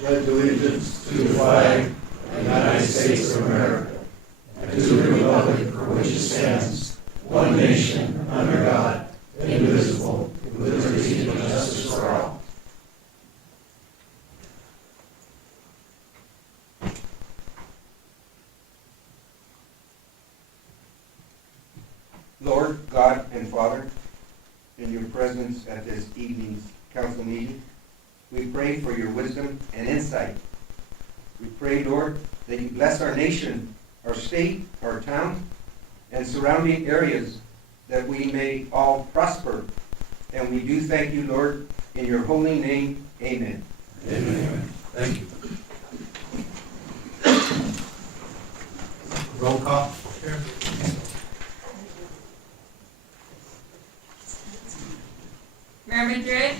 pledge allegiance to the flag of the United States of America and to the republic for which it stands, one nation, under God, indivisible, with liberty and justice for all. Lord God and Father, in your presence at this evening's council meeting, we pray for your wisdom and insight. We pray, Lord, that you bless our nation, our state, our town, and surrounding areas, that we may all prosper. And we do thank you, Lord, in your holy name. Amen. Amen. Thank you. Roll call. Mayor Madrid,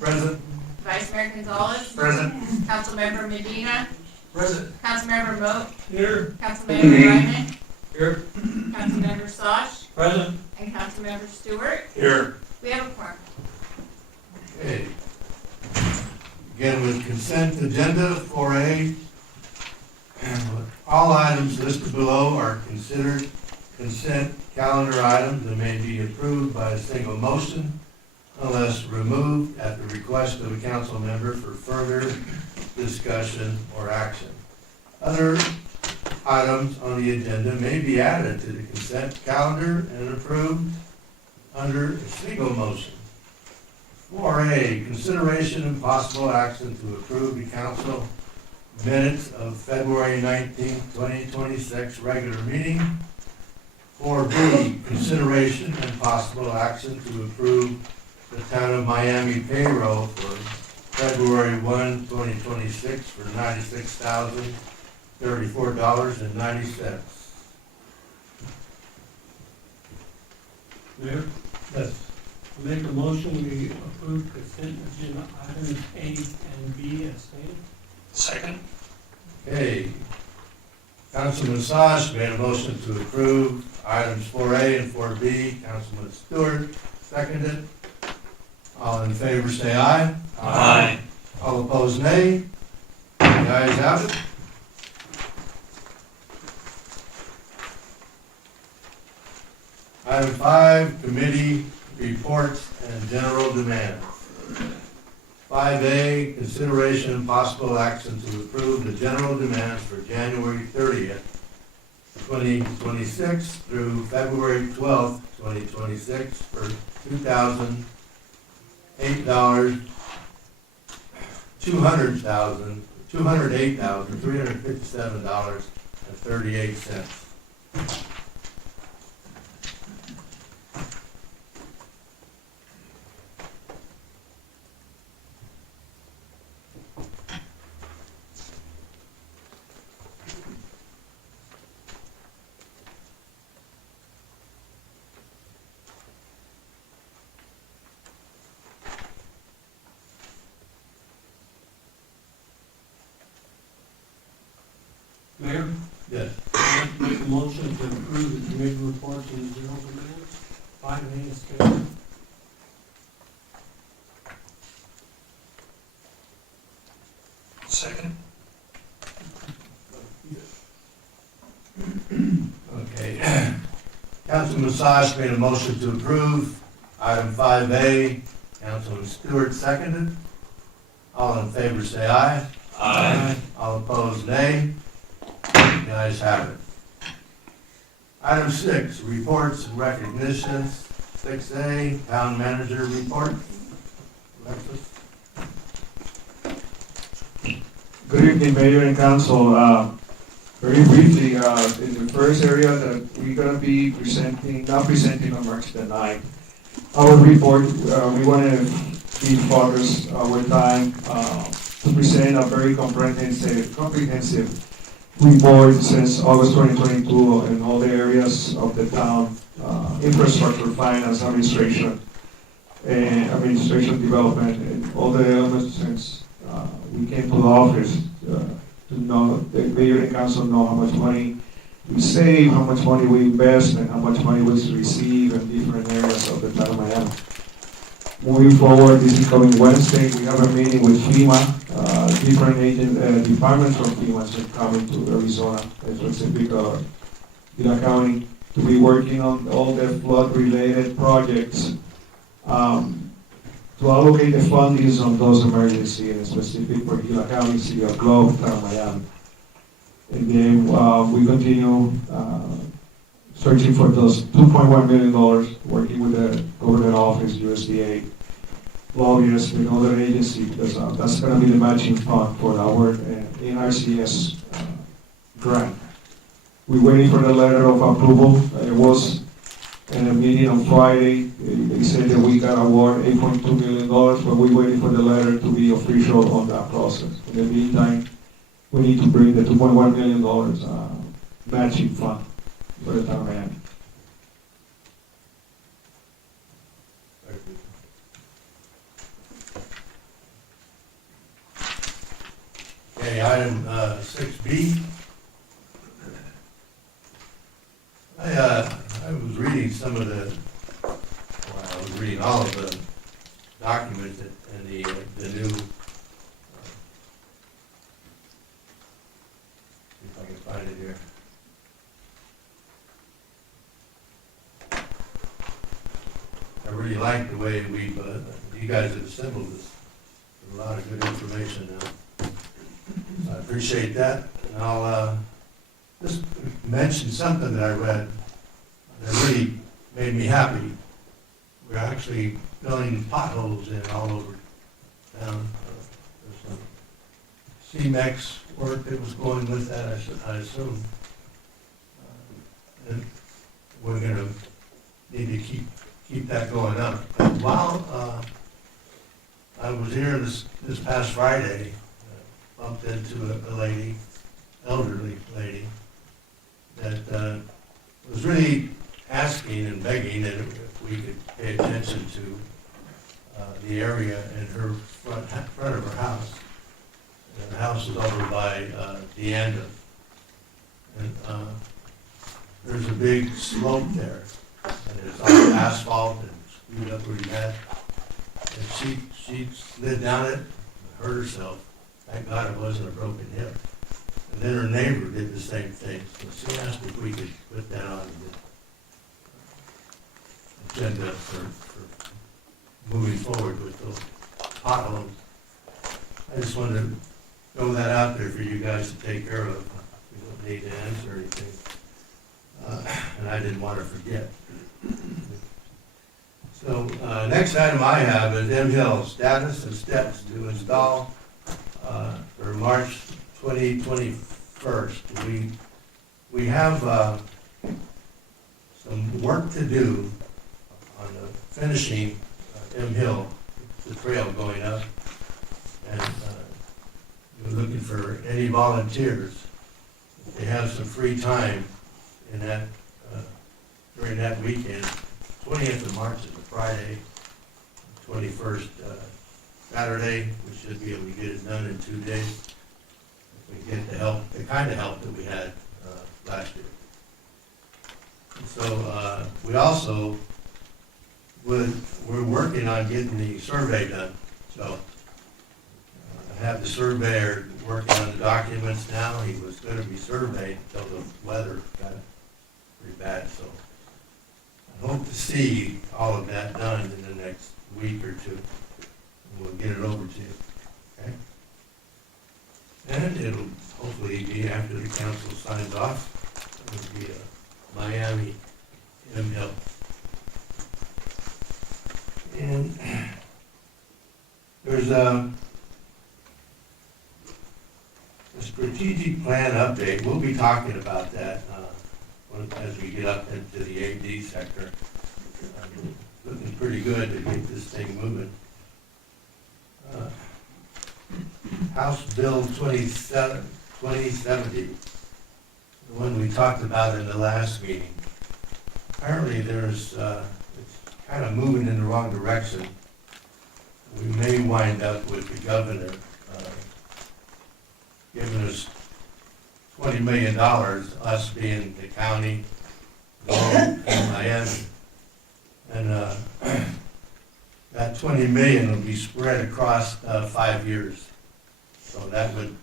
Present. Vice Mayor Gonzalez, Present. Councilmember Medina, Present. Councilmember Moat, Here. Councilmember Ryman, Here. Councilmember Sosh, Present. and Councilmember Stewart. Here. We have a quorum. Okay. Begin with consent agenda 4A. All items listed below are considered consent calendar items and may be approved by a single motion unless removed at the request of a council member for further discussion or action. Other items on the agenda may be added to the consent calendar and approved under a single motion. 4A, consideration and possible action to approve the council minutes of February 19, 2026 regular meeting. 4B, consideration and possible action to approve the town of Miami payroll for February 1, 2026 for $96,034.90. Mayor, Yes. I make a motion we approve consent agenda items A and B as stated. Second. Okay. Councilman Sash made a motion to approve items 4A and 4B. Councilman Stewart seconded. All in favor say aye. Aye. All opposed nay. The ayes have it. Item 5, committee reports and general demands. 5A, consideration and possible action to approve the general demands for January 30th, 2026 through February 12th, 2026 for $208,357.38. Mayor, Yes. I'd like to make a motion to approve the committee reports and general demands. 5A as stated. Second. Okay. Councilman Sash made a motion to approve item 5A. Councilman Stewart seconded. All in favor say aye. Aye. All opposed nay. The ayes have it. Item 6, reports and recognitions. 6A, town manager report. Alexis? Good evening, Mayor and Council. Very briefly, in the first area that we're going to be not presenting on March the 9th, our report, we want to be focused our time to present a very comprehensive report since August 2022 in all the areas of the town, infrastructure, finance, administration development, and all the elements since we came to the office to know, the mayor and council know how much money we save, how much money we invest, and how much money we receive in different areas of the town of Miami. Moving forward, this is coming Wednesday, we have a meeting with FEMA different departments from FEMA coming to Arizona, specific, Gila County, to be working on all the flood-related projects, to allocate the fundings on those emergency and specific for Gila County, City of Globe, Town of Miami. And then we continue searching for those $2.1 million, working with the government office, USDA, lobbyists, and other agencies, because that's going to be the matching fund for our NRCS grant. We're waiting for the letter of approval. It was in a meeting on Friday. They said that we got award $8.2 million, but we're waiting for the letter to be official on that process. In the meantime, we need to bring the $2.1 million matching fund for the town of Miami. Okay, item 6B. I was reading some of the, well, I was reading all of the documents and the new, see if I can find it here. I really like the way you guys have assembled this. There's a lot of good information now. I appreciate that, and I'll just mention something that I read that really made me happy. We're actually filling potholes in all over town. There's some CMEX work that was going with that, I assume. And we're gonna need to keep that going up. But while I was here this past Friday, bumped into a lady, elderly lady, that was really asking and begging that if we could pay attention to the area in her front of her house. And the house is over by Deanda. And there's a big slope there, and it's all asphalt and screwed up pretty bad. And she slid down it and hurt herself. Thank God it wasn't a broken hip. And then her neighbor did the same thing. So she asked if we could put that on the agenda for moving forward with those potholes. I just wanted to throw that out there for you guys to take care of. We don't need to answer anything. And I didn't want to forget. So next item I have is M-Hill status and steps to install for March 2021. We have some work to do on the finishing M-Hill, the trail going up, and we're looking for any volunteers. If they have some free time in that during that weekend. 20th of March is a Friday, 21st Saturday. We should be able to get it done in 2 days. If we get the kind of help that we had last year. And so we also we're working on getting the survey done. So I have the surveyor working on the documents now. He was going to be surveyed until the weather got pretty bad. So I hope to see all of that done in the next week or two. And we'll get it over to you. Okay? And it'll hopefully be after the council signs off. It'll be a Miami M-Hill. And there's a strategic plan update. We'll be talking about that as we get up into the AD sector. Looking pretty good to get this thing moving. House Bill 2070, the one we talked about in the last meeting. Apparently it's kind of moving in the wrong direction. We may wind up with the governor giving us $20 million, us being the county, and Miami. And that $20 million will be spread across 5 years. So that would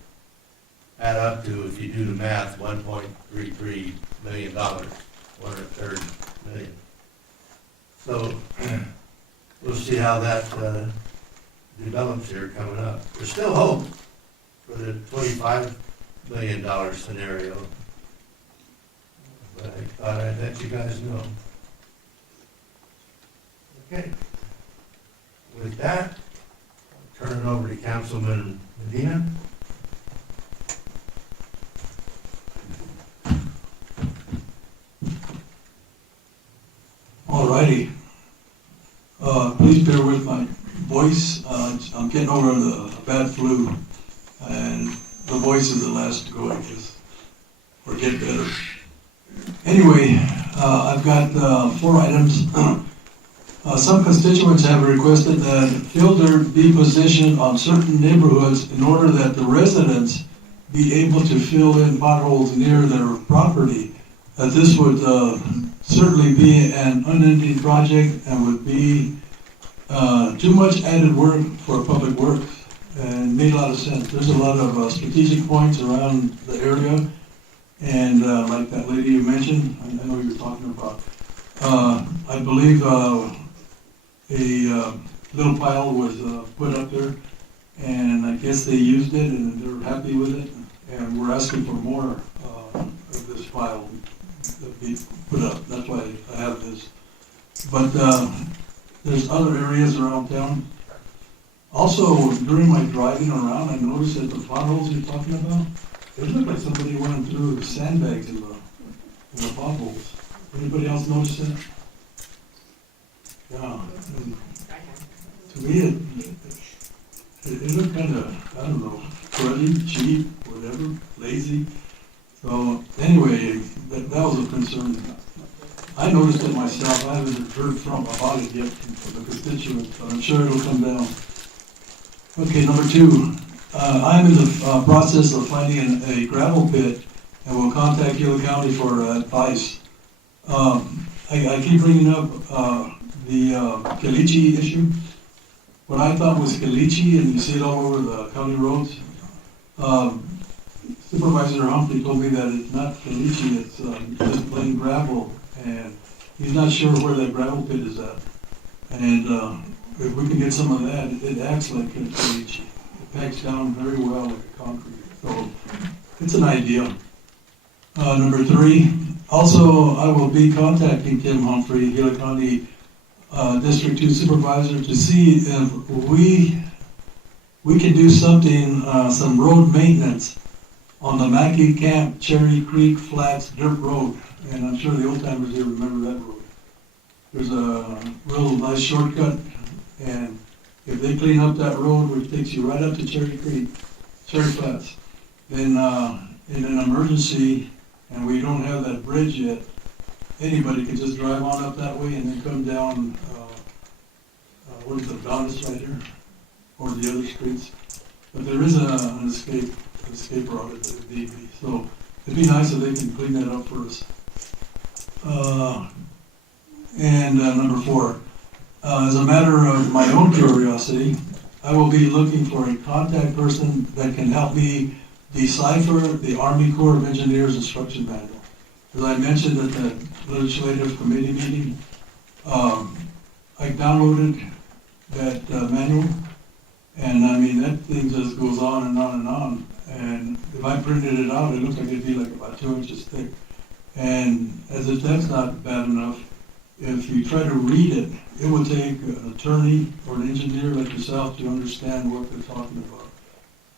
add up to, if you do the math, $1.33 million, 1/3 million. So we'll see how that develops here coming up. There's still hope for the $25 million scenario, but I thought I'd let you guys know. Okay. With that, I'll turn it over to Councilman Medina. Alrighty. Please bear with my voice. I'm getting over the bad flu, and the voice is the last to go, I guess, or get better. Anyway, I've got 4 items. Some constituents have requested that filter be positioned on certain neighborhoods in order that the residents be able to fill in potholes near their property. That this would certainly be an unending project and would be too much added work for public works, and made a lot of sense. There's a lot of strategic points around the area, and like that lady you mentioned, I know you're talking about. I believe a little pile was put up there, and I guess they used it and they're happy with it, and we're asking for more of this pile to be put up. That's why I have this. But there's other areas around town. Also, during my driving around, I noticed that the potholes you're talking about, it looked like somebody went through sandbags in the potholes. Anybody else notice that? Yeah. And to me, it looked kind of, I don't know, cruddy, cheap, whatever, lazy. So anyway, that was a concern. I noticed it myself. I haven't heard about it yet from the constituents, but I'm sure it'll come down. Okay, number 2. I'm in the process of finding a gravel pit, and will contact Gila County for advice. I keep bringing up the caliche issue. What I thought was caliche, and you see it all over the county roads. Supervisor Humphrey told me that it's not caliche, it's just plain gravel, and he's not sure where that gravel pit is at. And if we can get some of that, it acts like a caliche. It packs down very well like a concrete. So it's an idea. Number 3, also I will be contacting Tim Humphrey, Gila County District 2 Supervisor, to see if we can do something, some road maintenance on the Mackey Camp, Cherry Creek Flats Dirt Road. And I'm sure the old timers here remember that road. There's a real nice shortcut, and if they clean up that road, which takes you right up to Cherry Creek, Cherry Flats, then in an emergency, and we don't have that bridge yet, anybody can just drive on up that way and then come down, what is it, Adonis right here, or the other streets. But there is an escape route if need be. So it'd be nice if they can clean that up for us. And number 4, as a matter of my own curiosity, I will be looking for a contact person that can help me decipher the Army Corps of Engineers instruction manual. As I mentioned at the legislative committee meeting, I downloaded that manual, and I mean, that thing just goes on and on and on. And if I printed it out, it looks like it'd be like about 2 inches thick. And as if that's not bad enough, if you try to read it, it would take an attorney or an engineer like yourself to understand what they're talking about.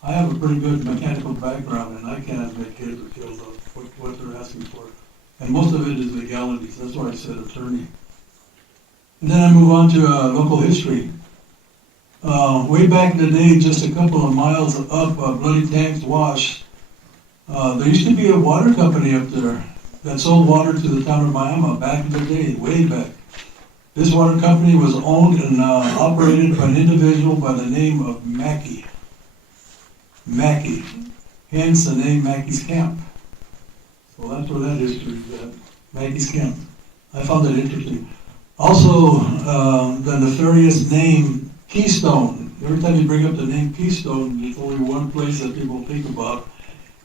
I have a pretty good mechanical background, and I can't make heads or tails of what they're asking for. And most of it is legalities. That's why I said attorney. And then I move on to local history. Way back in the day, just a couple of miles up Bloody Tanks Wash, there used to be a water company up there that sold water to the town of Miami back in the day, way back. This water company was owned and operated by an individual by the name of Mackey. Mackey, hence the name Mackey's Camp. So that's where that history is at, Mackey's Camp. I found that interesting. Also, the nefarious name Keystone. every time you bring up the name Keystone, there's only one place that people think about.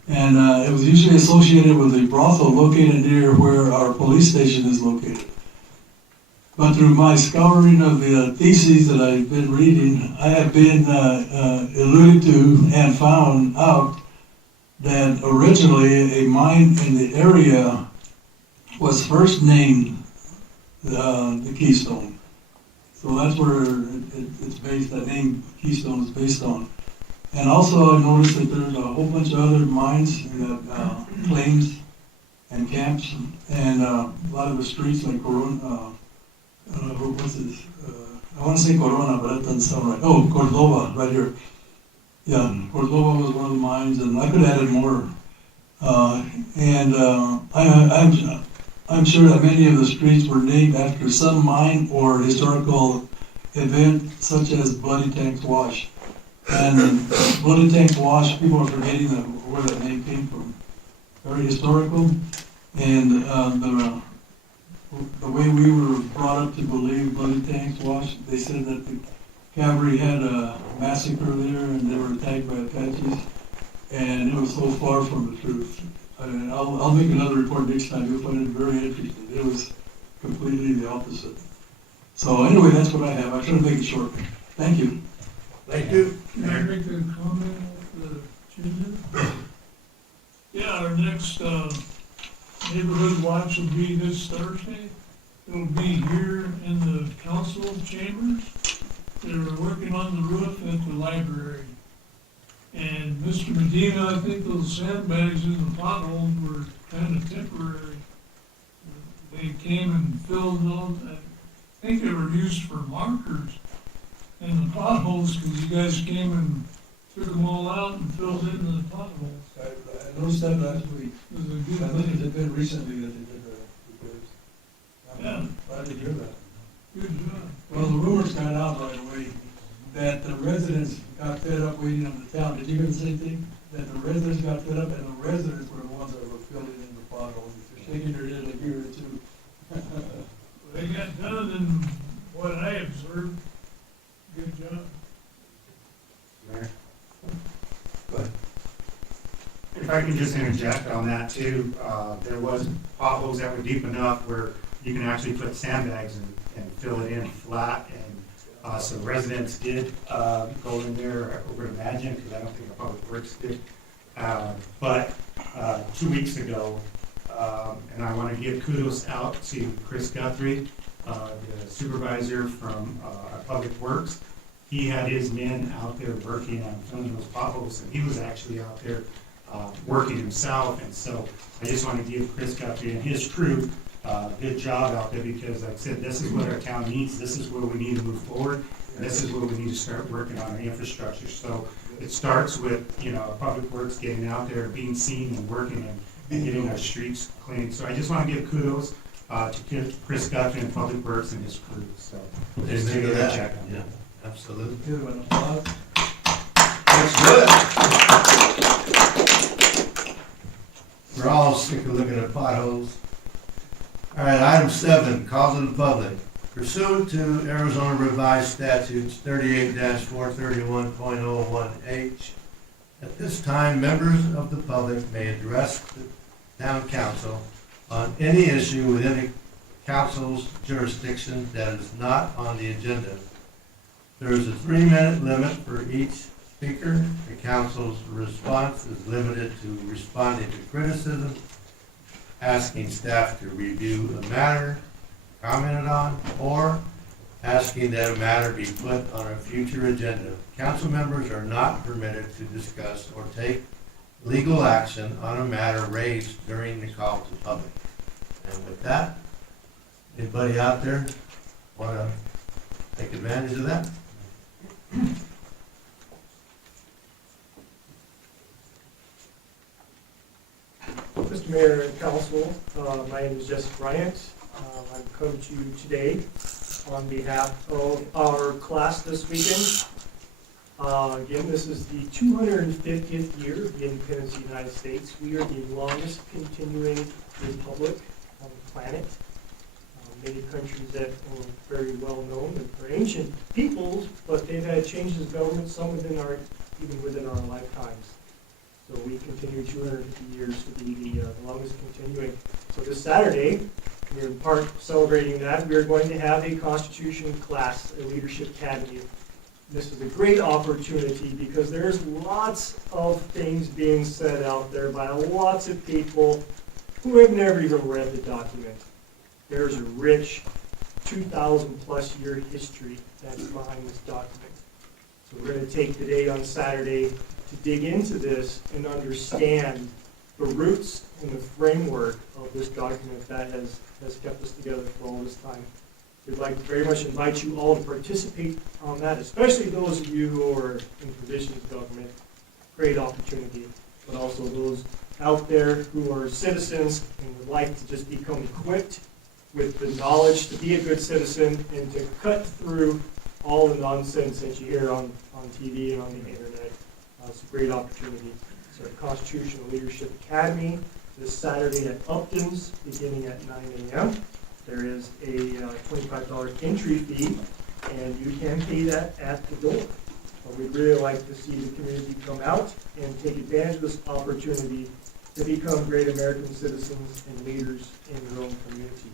And it was usually associated with a brothel located near where our police station is located. But through my scouring of the theses that I've been reading, I have been alluded to and found out that originally a mine in the area was first named the Keystone. So that's where it's based, that name Keystone is based on. And also I noticed that there's a whole bunch of other mines that claims and camps, and a lot of the streets like Corona, what's this? I want to say Corona, but that doesn't sound right. Oh, Cordova, right here. Yeah, Cordova was one of the mines, and I could have added more. I'm sure that many of the streets were named after some mine or historical event, such as Bloody Tanks Wash. And Bloody Tanks Wash, people are forgetting where that name came from. Very historical, and the way we were brought up to believe Bloody Tanks Wash, they said that the cavalry had a massacre there and they were attacked by Apaches, and it was so far from the truth. I'll make another report next time. You'll find it very interesting. It was completely the opposite. So anyway, that's what I have. I try to make it short. Thank you. Thank you. Can I make a comment with the children? Yeah, our next neighborhood watch will be this Thursday. It'll be here in the council chambers. They're working on the roof at the library. And Mr. Medina, I think those sandbags in the potholes were kind of temporary. They came and filled those, I think they were used for markers in the potholes, because you guys came and took them all out and filled in the potholes. I noticed that last week. It was a good I think thing. it had been recently that they did that. Yeah. I didn't hear that. Good job. Well, the rumors got out right away that the residents got fed up waiting on the town. Did you hear the same thing? That the residents got fed up, and the residents were the ones that were filling in the potholes. They're shaking their head like you're too. They got done in what I observed. Good job. Mayor, Go ahead. if I can just interject on that too, there was potholes that were deep enough where you can actually put sandbags and fill it in flat, and so residents did go in there, I would imagine, because I don't think the Public Works did. But 2 weeks ago, and I want to give kudos out to Chris Guthrie, the supervisor from Public Works. He had his men out there working on filling those potholes, and he was actually out there working himself. And so I just want to give Chris Guthrie and his crew a good job out there, because like I said, this is what our town needs. This is where we need to move forward. And this is where we need to start working on our infrastructure. So it starts with, Public Works getting out there, being seen and working and getting our streets clean. So I just want to give kudos to Chris Guthrie and Public Works and his crew. So just Amen to to get a that. check on Yeah, that. absolutely. Give an applause. That's good. We're all sick of looking at potholes. All right, item 7, calls of the public. Pursuant to Arizona Revised Statutes 38-431.01H, at this time, members of the public may address the town council on any issue within the council's jurisdiction that is not on the agenda. There is a 3-minute limit for each speaker. The council's response is limited to responding to criticism, asking staff to review a matter commented on, or asking that a matter be put on a future agenda. Council members are not permitted to discuss or take legal action on a matter raised during the call to public. And with that, anybody out there want to take advantage of that? Mr. Mayor and Council, my name is Jesse Bryant. I'm coming to you today on behalf of our class this weekend. Again, this is the 250th year of the independence of the United States. We are the longest continuing republic on the planet. Many countries that are very well known, they're ancient peoples, but they've had changes of government, some even within our lifetimes. So we continue 250 years to be the longest continuing. So this Saturday, we're celebrating that. We're going to have a Constitution class, a leadership academy. This is a great opportunity because there's lots of things being said out there by lots of people who have never even read the document. There's a rich 2,000 plus year history that's behind this document. So we're going to take the day on Saturday to dig into this and understand the roots and the framework of this document that has kept us together for all this time. We'd like to very much invite you all to participate on that, especially those of you who are in positions of government. Great opportunity, but also those out there who are citizens and would like to just become equipped with the knowledge to be a good citizen and to cut through all the nonsense that you hear on TV and on the internet. It's a great opportunity. So the Constitutional Leadership Academy this Saturday at Upton's, beginning at 9 a.m. There is a $25 entry fee, and you can pay that at the door. But we'd really like to see the community come out and take advantage of this opportunity to become great American citizens and leaders in your own community.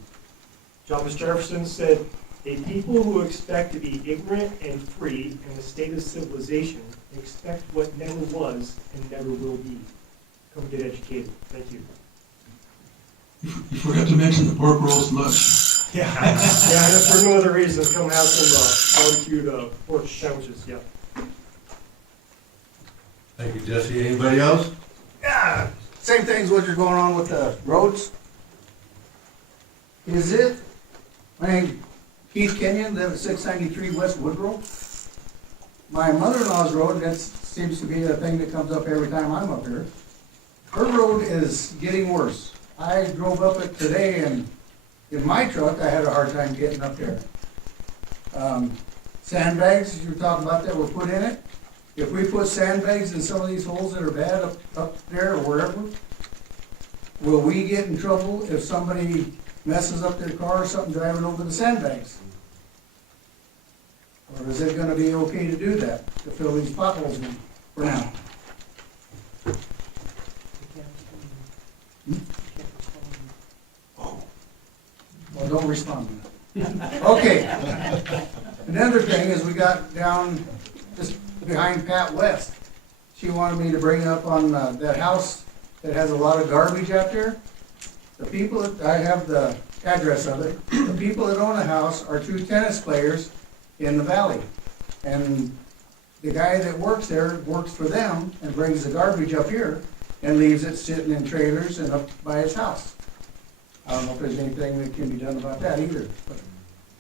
Thomas Jefferson said, "A people who expect to be ignorant and free in a state of civilization expect what never was and never will be." Come get educated. Thank you. You forgot to mention the pork roast lunch. Yeah, and if for no other reason, come have some barbecued pork sandwiches. Yeah. Thank you, Jesse. Anybody else? Yeah, same things what you're going on with the roads. Is it? My name Keith Kenyon, live at 693 West Woodrow. My mother-in-law's road, that seems to be the thing that comes up every time I'm up here. Her road is getting worse. I drove up it today, and in my truck, I had a hard time getting up there. Sandbags, you're talking about that were put in it. If we put sandbags in some of these holes that are bad up there or wherever, will we get in trouble if somebody messes up their car or something driving over the sandbags? Or is it gonna be okay to do that, to fill these potholes in for now? Well, don't respond to that. Okay. Another thing is we got down just behind Pat West. She wanted me to bring up on that house that has a lot of garbage out there. The people, I have the address of it, the people that own the house are two tennis players in the valley. And the guy that works there works for them and brings the garbage up here and leaves it sitting in trailers and up by his house. I don't know if there's anything that can be done about that either. But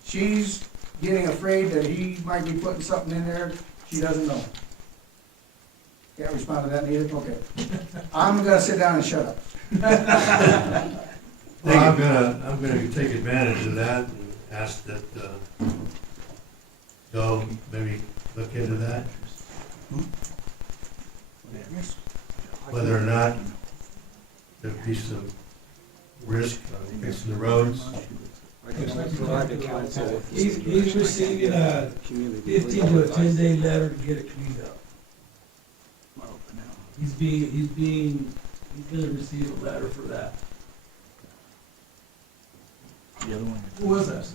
she's getting afraid that he might be putting something in there she doesn't know. Can't respond to that neither? Okay. I'm gonna sit down and shut up. Well, I'm gonna take advantage of that and ask that, Joe maybe look into that. Whether or not there'd be some risk on fixing the roads. He's receiving a 15 to a 10-day letter to get it cleaned up. He's gonna receive a letter for that. Who was that?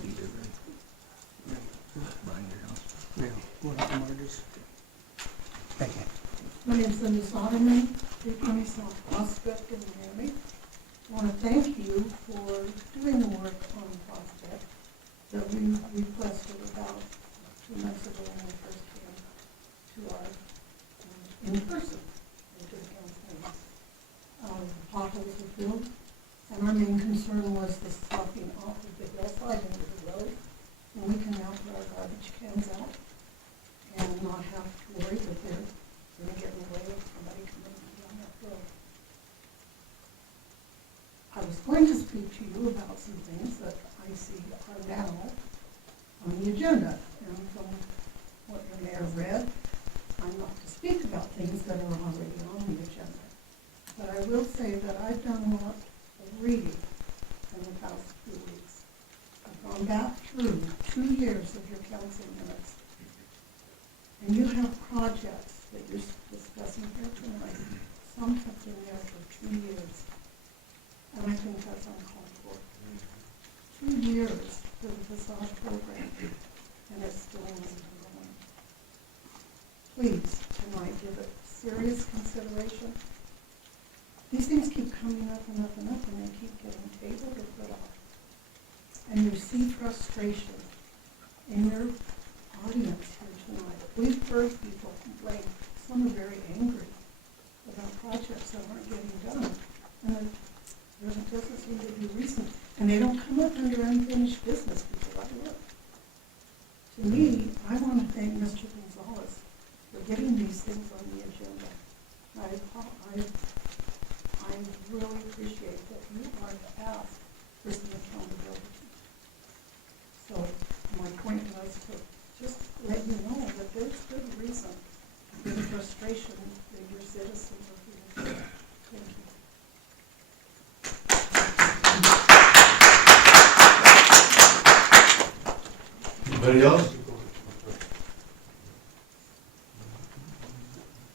My name's Linda Soderman, 320 South Prospect in Miami. I want to thank you for doing the work on Prospect that we requested about 2 months ago when we first came to our in-person into the council. Potholes were filled, and our main concern was the sloughing off of the hillside into the road. And we can now put our garbage cans out and not have to worry that they're going to get in the way of somebody coming down that road. I was going to speak to you about some things that I see are now on the agenda. And from what your mayor read, I'm not to speak about things that are already on the agenda. But I will say that I've done a lot of reading in the past few weeks gone back through 2 years of your council minutes, and you have projects that you're discussing here tonight. Some have been there for 2 years, and I think that's uncalled for. 2 years for the facade program, and it's still not going. Please, tonight, give it serious consideration. These things keep coming up and up and up, and they keep getting tabled or put off. And you see frustration in your audience here tonight. We've heard people complain, some are very angry about projects that aren't getting done. And there doesn't seem to be a reason. And they don't come up under unfinished business because I look. To me, I want to thank Mr. Gonzalez for getting these things on the agenda. I really appreciate that you are asked for some accountability. So my point was to just let you know that there's good reason for the frustration that your citizens are feeling. Thank you. Anybody else?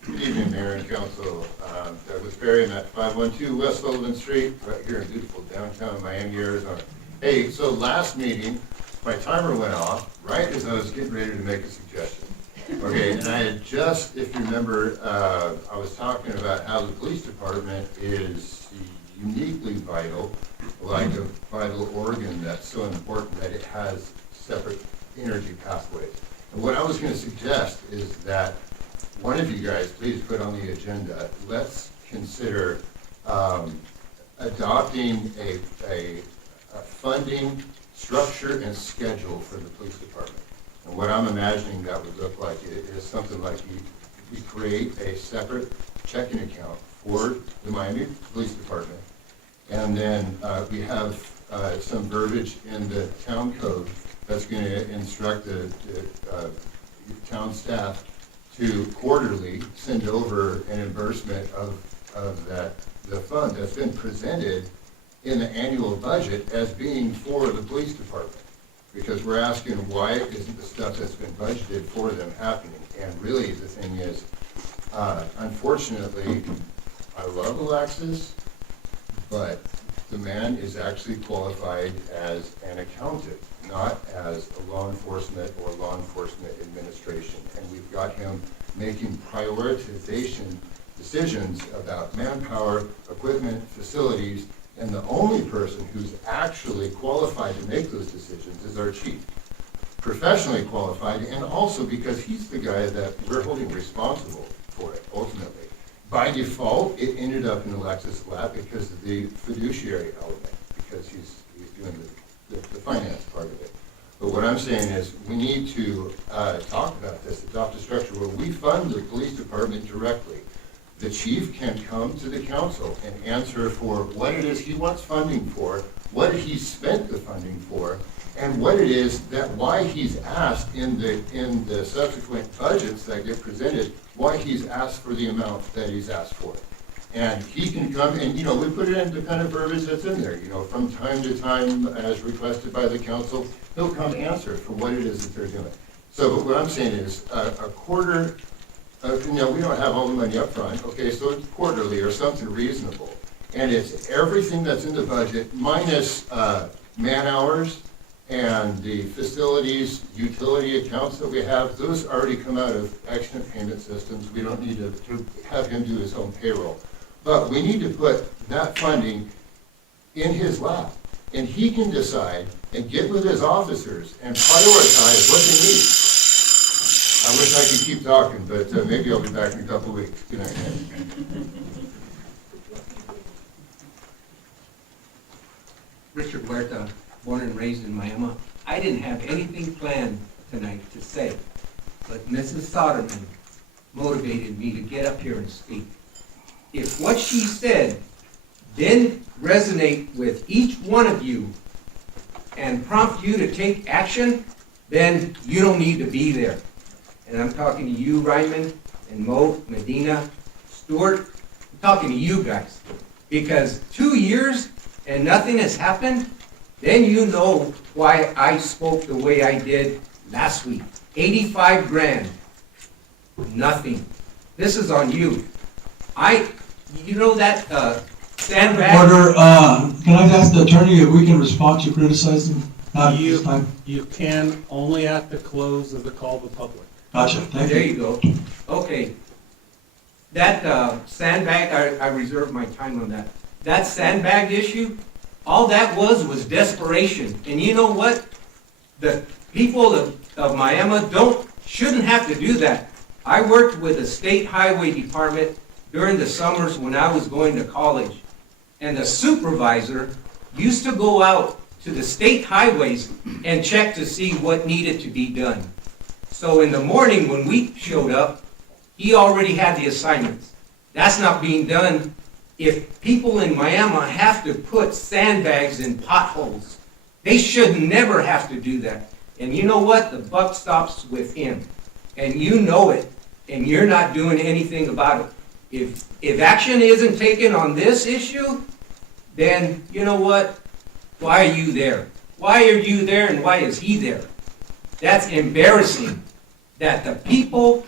Good evening, Mayor and Council. Douglas Perry, I'm at 512 West Sullivan Street, right here in beautiful downtown Miami, Arizona. Hey, so last meeting, my timer went off right as I was getting ready to make a suggestion. Okay, and I had just, if you remember, I was talking about how the police department is uniquely vital, like a vital organ that's so important that it has separate energy pathways. And what I was going to suggest is that one of you guys, please put on the agenda, let's consider adopting a funding structure and schedule for the police department. And what I'm imagining that would look like is something like we create a separate checking account for the Miami Police Department. And then we have some verbiage in the town code that's going to instruct the town staff to quarterly send over an reimbursement of the fund that's been presented in the annual budget as being for the police department. Because we're asking why isn't the stuff that's been budgeted for them happening? And really the thing is, unfortunately, I love Alexis, but the man is actually qualified as an accountant, not as a law enforcement or law enforcement administration. And we've got him making prioritization decisions about manpower, equipment, facilities, and the only person who's actually qualified to make those decisions is our chief. Professionally qualified, and also because he's the guy that we're holding responsible for it, ultimately. By default, it ended up in Alexis' lap because of the fiduciary element, because he's doing the finance part of it. But what I'm saying is, we need to talk about this, adopt a structure where we fund the police department directly. The chief can come to the council and answer for what it is he wants funding for, what he spent the funding for, and what it is that why he's asked in the subsequent budgets that get presented, why he's asked for the amount that he's asked for. And he can come and, we put it in the kind of verbiage that's in there, from time to time as requested by the council, he'll come answer for what it is that they're doing. So what I'm saying is a quarter, we don't have all the money up front, okay, so it's quarterly or something reasonable. And it's everything that's in the budget minus man hours and the facilities, utility accounts that we have. Those already come out of accident payment systems. We don't need to have him do his own payroll. But we need to put that funding in his lap. And he can decide and get with his officers and prioritize what they need. I wish I could keep talking, but maybe I'll be back in a couple of weeks. Good night. Richard Huerta, born and raised in Miami. I didn't have anything planned tonight to say, but Mrs. Soderman motivated me to get up here and speak. If what she said didn't resonate with each one of you and prompt you to take action, then you don't need to be there. And I'm talking to you, Ryman, and Mo, Medina, Stewart. I'm talking to you guys. Because 2 years and nothing has happened, then you know why I spoke the way I did last week. 85 grand, nothing. This is on you. You know that sandbag? Order, can I ask the attorney if we can respond to criticizing? Not this time. You can only at the close of the call to public. Gotcha, thank There you. you go. Okay. That sandbag, I reserve my time on that. That sandbag issue, all that was desperation. And you know what? The people of Miami shouldn't have to do that. I worked with the state highway department during the summers when I was going to college. And the supervisor used to go out to the state highways and check to see what needed to be done. So in the morning when we showed up, he already had the assignments. That's not being done. If people in Miami have to put sandbags in potholes, they should never have to do that. And you know what? The buck stops with him. And you know it. And you're not doing anything about it. If action isn't taken on this issue, then you know what? Why are you there? Why are you there and why is he there? That's embarrassing that the people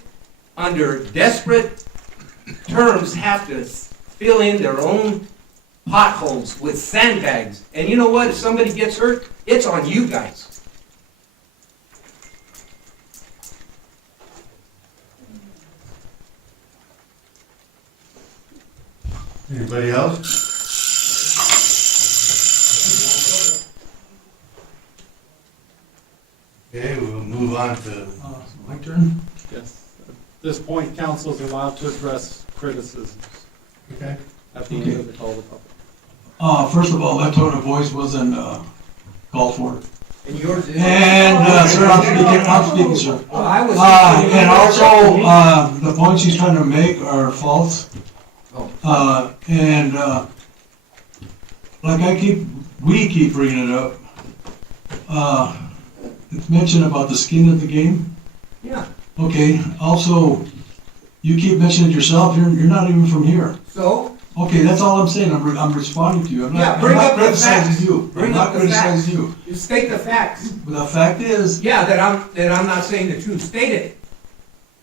under desperate terms have to fill in their own potholes with sandbags. And you know what? If somebody gets hurt, it's on you guys. Anybody else? Okay, we'll move on to, My turn? Yes. At this point, council is allowed to address criticisms okay, at the end of the call to public. First of all, that tone of voice wasn't, called for. And yours is. And, sir, I'm speaking, sir. Well, I was. And also, the points he's trying to make are false. And, like we keep bringing it up, it's mentioned about the skin of the game. Yeah, Okay, also, you keep mentioning it yourself, you're not even from here. so, Okay, that's all I'm saying, I'm responding to you. Yeah, bring up the criticizing facts. you. Bring I'm up not the criticizing you. you state the facts. But the fact is, Yeah, that I'm not saying the truth. State it.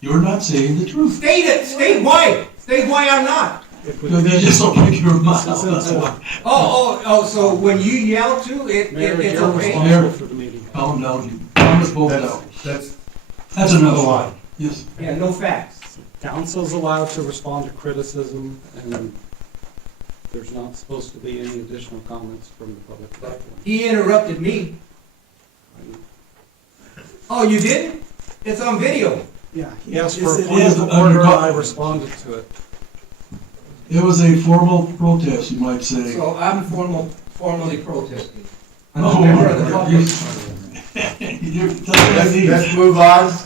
you're not saying the truth. State it. State why. State why I'm not. Because you just open your mouth, that's why. Oh, so when you yell too, it's Mayor, you're okay? responsible for the meeting. Calm down, calm us both down. That's enough. a lot. Yes. Yeah, no facts. Council's allowed to respond to criticism, and there's not supposed to be any additional comments from the public platform. He interrupted me. Oh, you didn't? It's on video. Yeah, he asked Yes, for a it point is of under order, co- I responded to it. It was a formal protest, you might say. So I'm formally protesting. I'm No, a member of the you- public.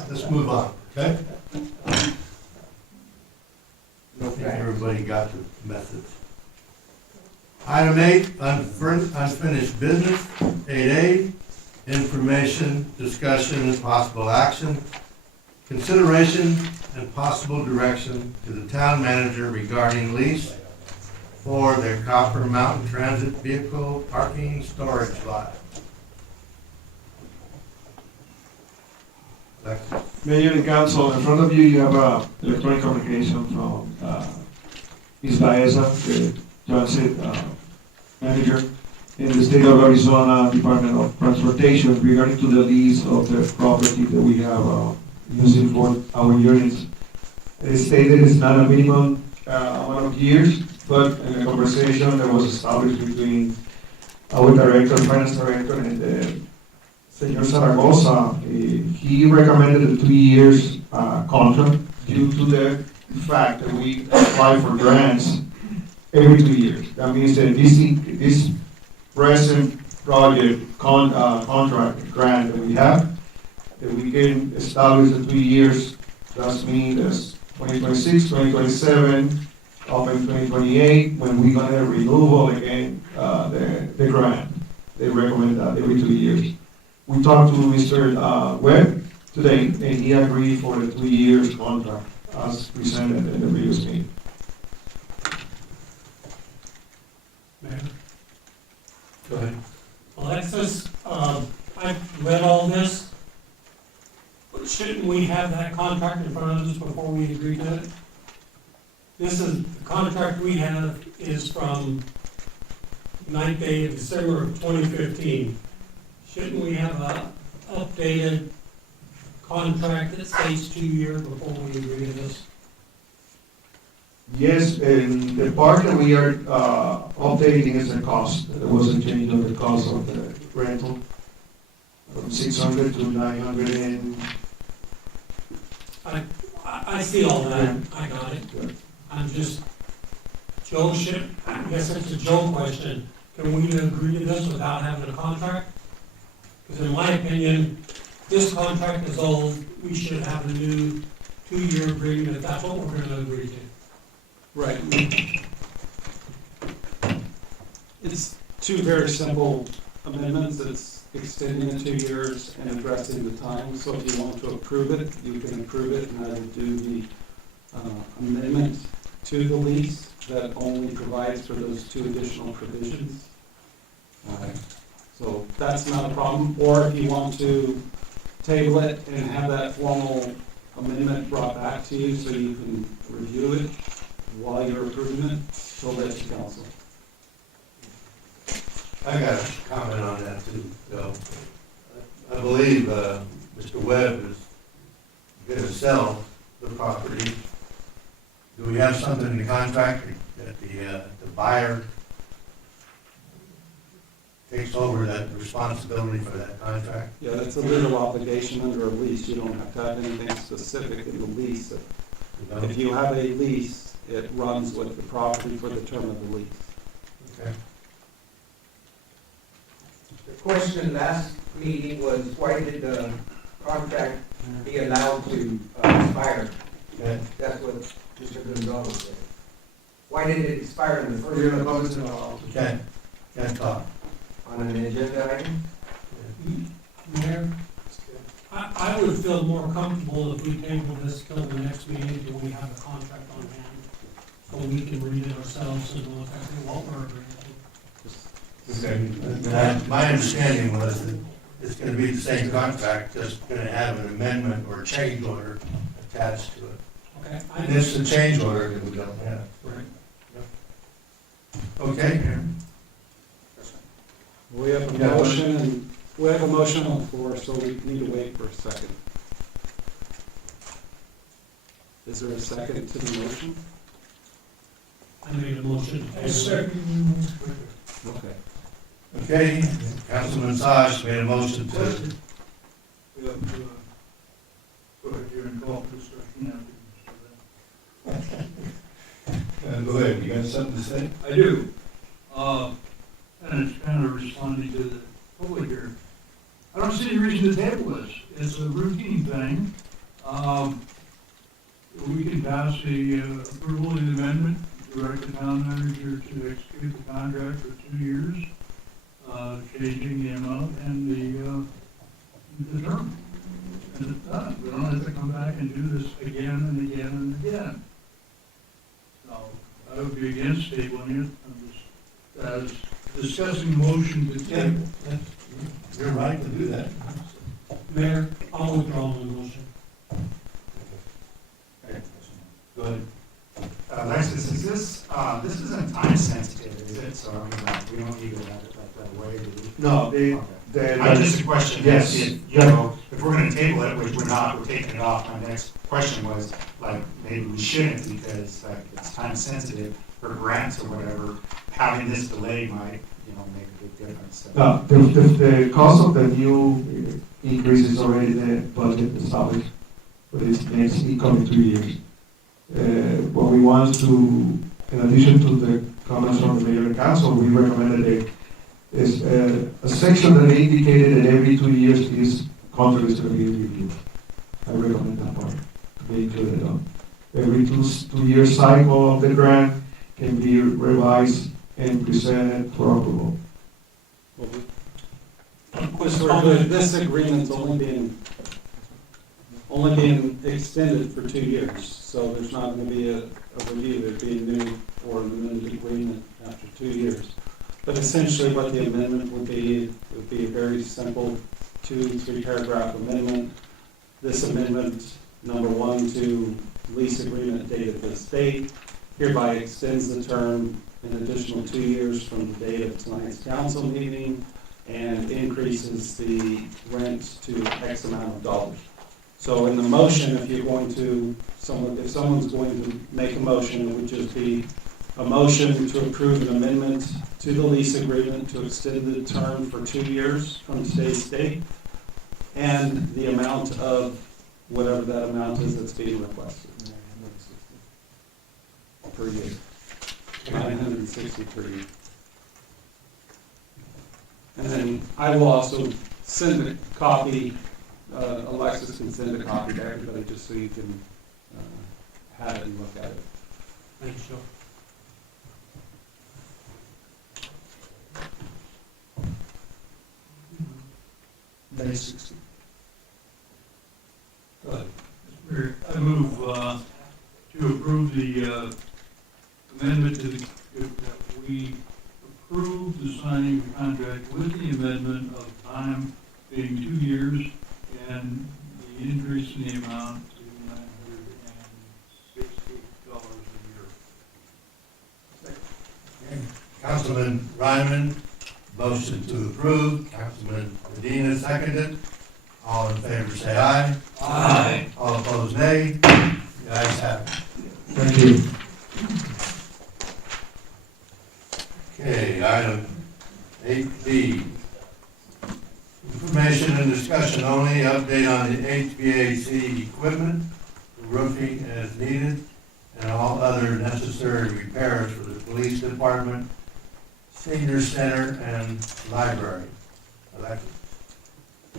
Let's move on, okay? No I think facts. everybody got the message. Item 8, unfinished business. 8A, information, discussion, and possible action. Consideration and possible direction to the town manager regarding lease for their Copper Mountain Transit Vehicle Parking Storage Lot. Alexis? Mayor and council, in front of you, you have electronic communication from Ms. Baeza, the transit manager in the state of Arizona Department of Transportation regarding to the lease of the property that we have using for our units. It stated it's not a minimum amount of years, but in a conversation that was established between our director, finance director, and Senor Zaragoza, he recommended a 2 years contract due to the fact that we apply for grants every 2 years. That means that this present project contract grant that we have, that we can establish the 2 years, that means 2026, 2027, up in 2028, when we're gonna renewal again the grant. They recommend that every 2 years. We talked to Mr. Webb today, and he agreed for the 2 years contract as presented in the previous meeting. Mayor? Go ahead. Alexis contract in front of us before we agree to it? This is, the contract we have is from 9th day of December of 2015. Shouldn't we have a updated contract that states 2 years before we agree to this? Yes, and the part that we are updating is the cost. There was a change of the cost of the rental from 600 to 900 and. I see all that, I got it. I'm just, Joe should, I guess it's a Joe question. Can we agree to this without having a contract? Because in my opinion, this contract is old, we should have a new 2-year agreement if that's what we're gonna agree to. Right. It's two very simple amendments. It's extending it 2 years and addressing the time. So if you want to approve it, you can approve it, and I will do the amendment to the lease that only provides for those 2 additional provisions. So that's not a problem. Or if you want to table it and have that formal amendment brought back to you so you can review it while you're approving it, so let you counsel. I got a comment on that too, Bill. I believe Mr. Webb is going to sell the property. Do we have something in the contract that the buyer takes over that responsibility for that contract? Yeah, that's a legal obligation under a lease. You don't have to have anything specific in the lease. If you have a lease, it runs with the property for the term of the lease. Okay. The question last meeting was, why did the contract be allowed to expire? Okay. That's what Mr. Gonzalez said. Why did it expire in the first? We're going to go to Can't talk. On an agenda item? Mayor, I would feel more comfortable if we table this till the next meeting until we have a contract on hand, so we can read it ourselves and know exactly what we're agreeing to. Okay. My understanding was that it's going to be the same contract, just going to have an amendment or a change order attached to it. Okay. And it's the change order that we don't have. Right. Okay. We have a motion, and we have a motion on the floor, so we need to wait for a second. Is there a second to the motion? I made a motion. Okay. Okay, Councilman Sash made a motion to, We have to go ahead here and call for discussion after. go ahead, you got something to say? I do. And it's kind of responding to the public here. I don't see any reason to table this. It's a routine thing. We can pass the approval of the amendment, direct the town manager to execute the contract for 2 years, changing the amount and the term. And it's done. We don't have to come back and do this again and again and again. So I would be against tabling it. I'm just, as discussing motion to table. You're right to do that. Mayor, I'll withdraw my motion. Go ahead. Alexis, is this isn't time sensitive, is it? So I mean, like, we don't need to have it like that way, do we? No, Just a question. Yes. If we're gonna table it, which we're not, we're taking it off. My next question was, like, maybe we shouldn't because, like, it's time sensitive for grants or whatever. Having this delay might, make a big difference. So. No, the cost of the new increase is already the budget established for this next incoming 2 years. What we want to, in addition to the comments from the mayor and council, we recommended a section that indicated that every 2 years this contract is going to be reviewed. I recommend that part to be included on. Every two year cycle of the grant can be revised and presented for approval. This agreement's only being extended for 2 years, so there's not going to be a review. There'd be a new or an amended agreement after 2 years. But essentially what the amendment would be, it would be a very simple 2-3 paragraph amendment. This amendment Number 1, to lease agreement dated this date, hereby extends the term an additional 2 years from the date of tonight's council meeting and increases the rent to X amount of dollars. So in the motion, if you're going to, if someone's going to make a motion, it would just be a motion to approve an amendment to the lease agreement to extend the term for 2 years from today's date, and the amount of whatever that amount is that's being requested. Per year. 960 per year. And then I will also send a copy, Alexis can send a copy to everybody just so you can have it and look at it. Thanks, Joe. May 16th. Go ahead. Mayor, I move to approve the amendment to the, that we approve the signing of the contract with the amendment of time being 2 years and the increase in the amount to $960 a year. Councilman Ryman, motion to approve. Councilman Medina seconded. All in favor say aye. Aye. All opposed nay. The ayes have it. Thank you. Okay, item 8B. Information and discussion only, update on the HVAC equipment, roofing as needed, and all other necessary repairs for the police department, senior center, and library. Alexis.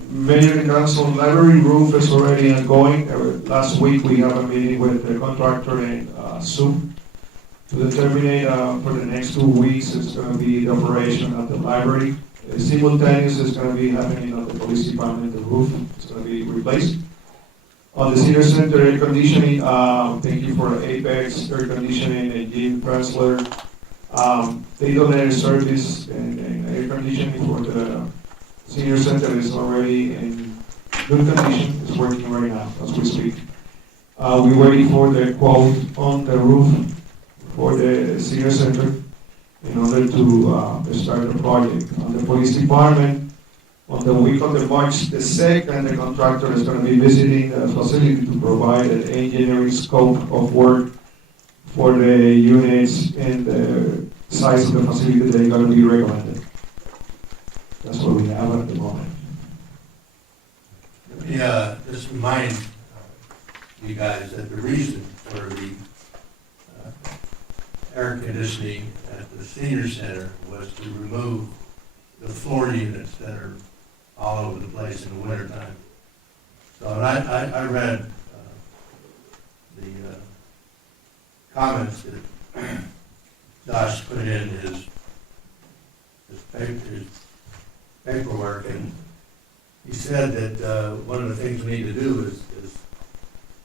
Mayor and Council, library roof is already ongoing. Last week, we have a meeting with the contractor in Zoom to determine for the next 2 weeks, it's going to be the operation of the library. Simultaneous is going to be happening at the police department, the roof is going to be replaced. On the senior center air conditioning, thank you for Apex Air Conditioning and Jim Pressler. They donated service and air conditioning for the senior center is already in good condition, it's working right now as we speak. We're waiting for the quote on the roof for the senior center in order to start the project. On the police department, on the week of the March the 2nd, the contractor is going to be visiting the facility to provide an engineering scope of work for the units and the size of the facility that they're going to be recommended. That's what we have at the moment. Let me just remind you guys that the reason for the air conditioning at the senior center was to remove the floor units that are all over the place in the wintertime. So I read the comments that Josh put in his paperwork, and he said that one of the things we need to do is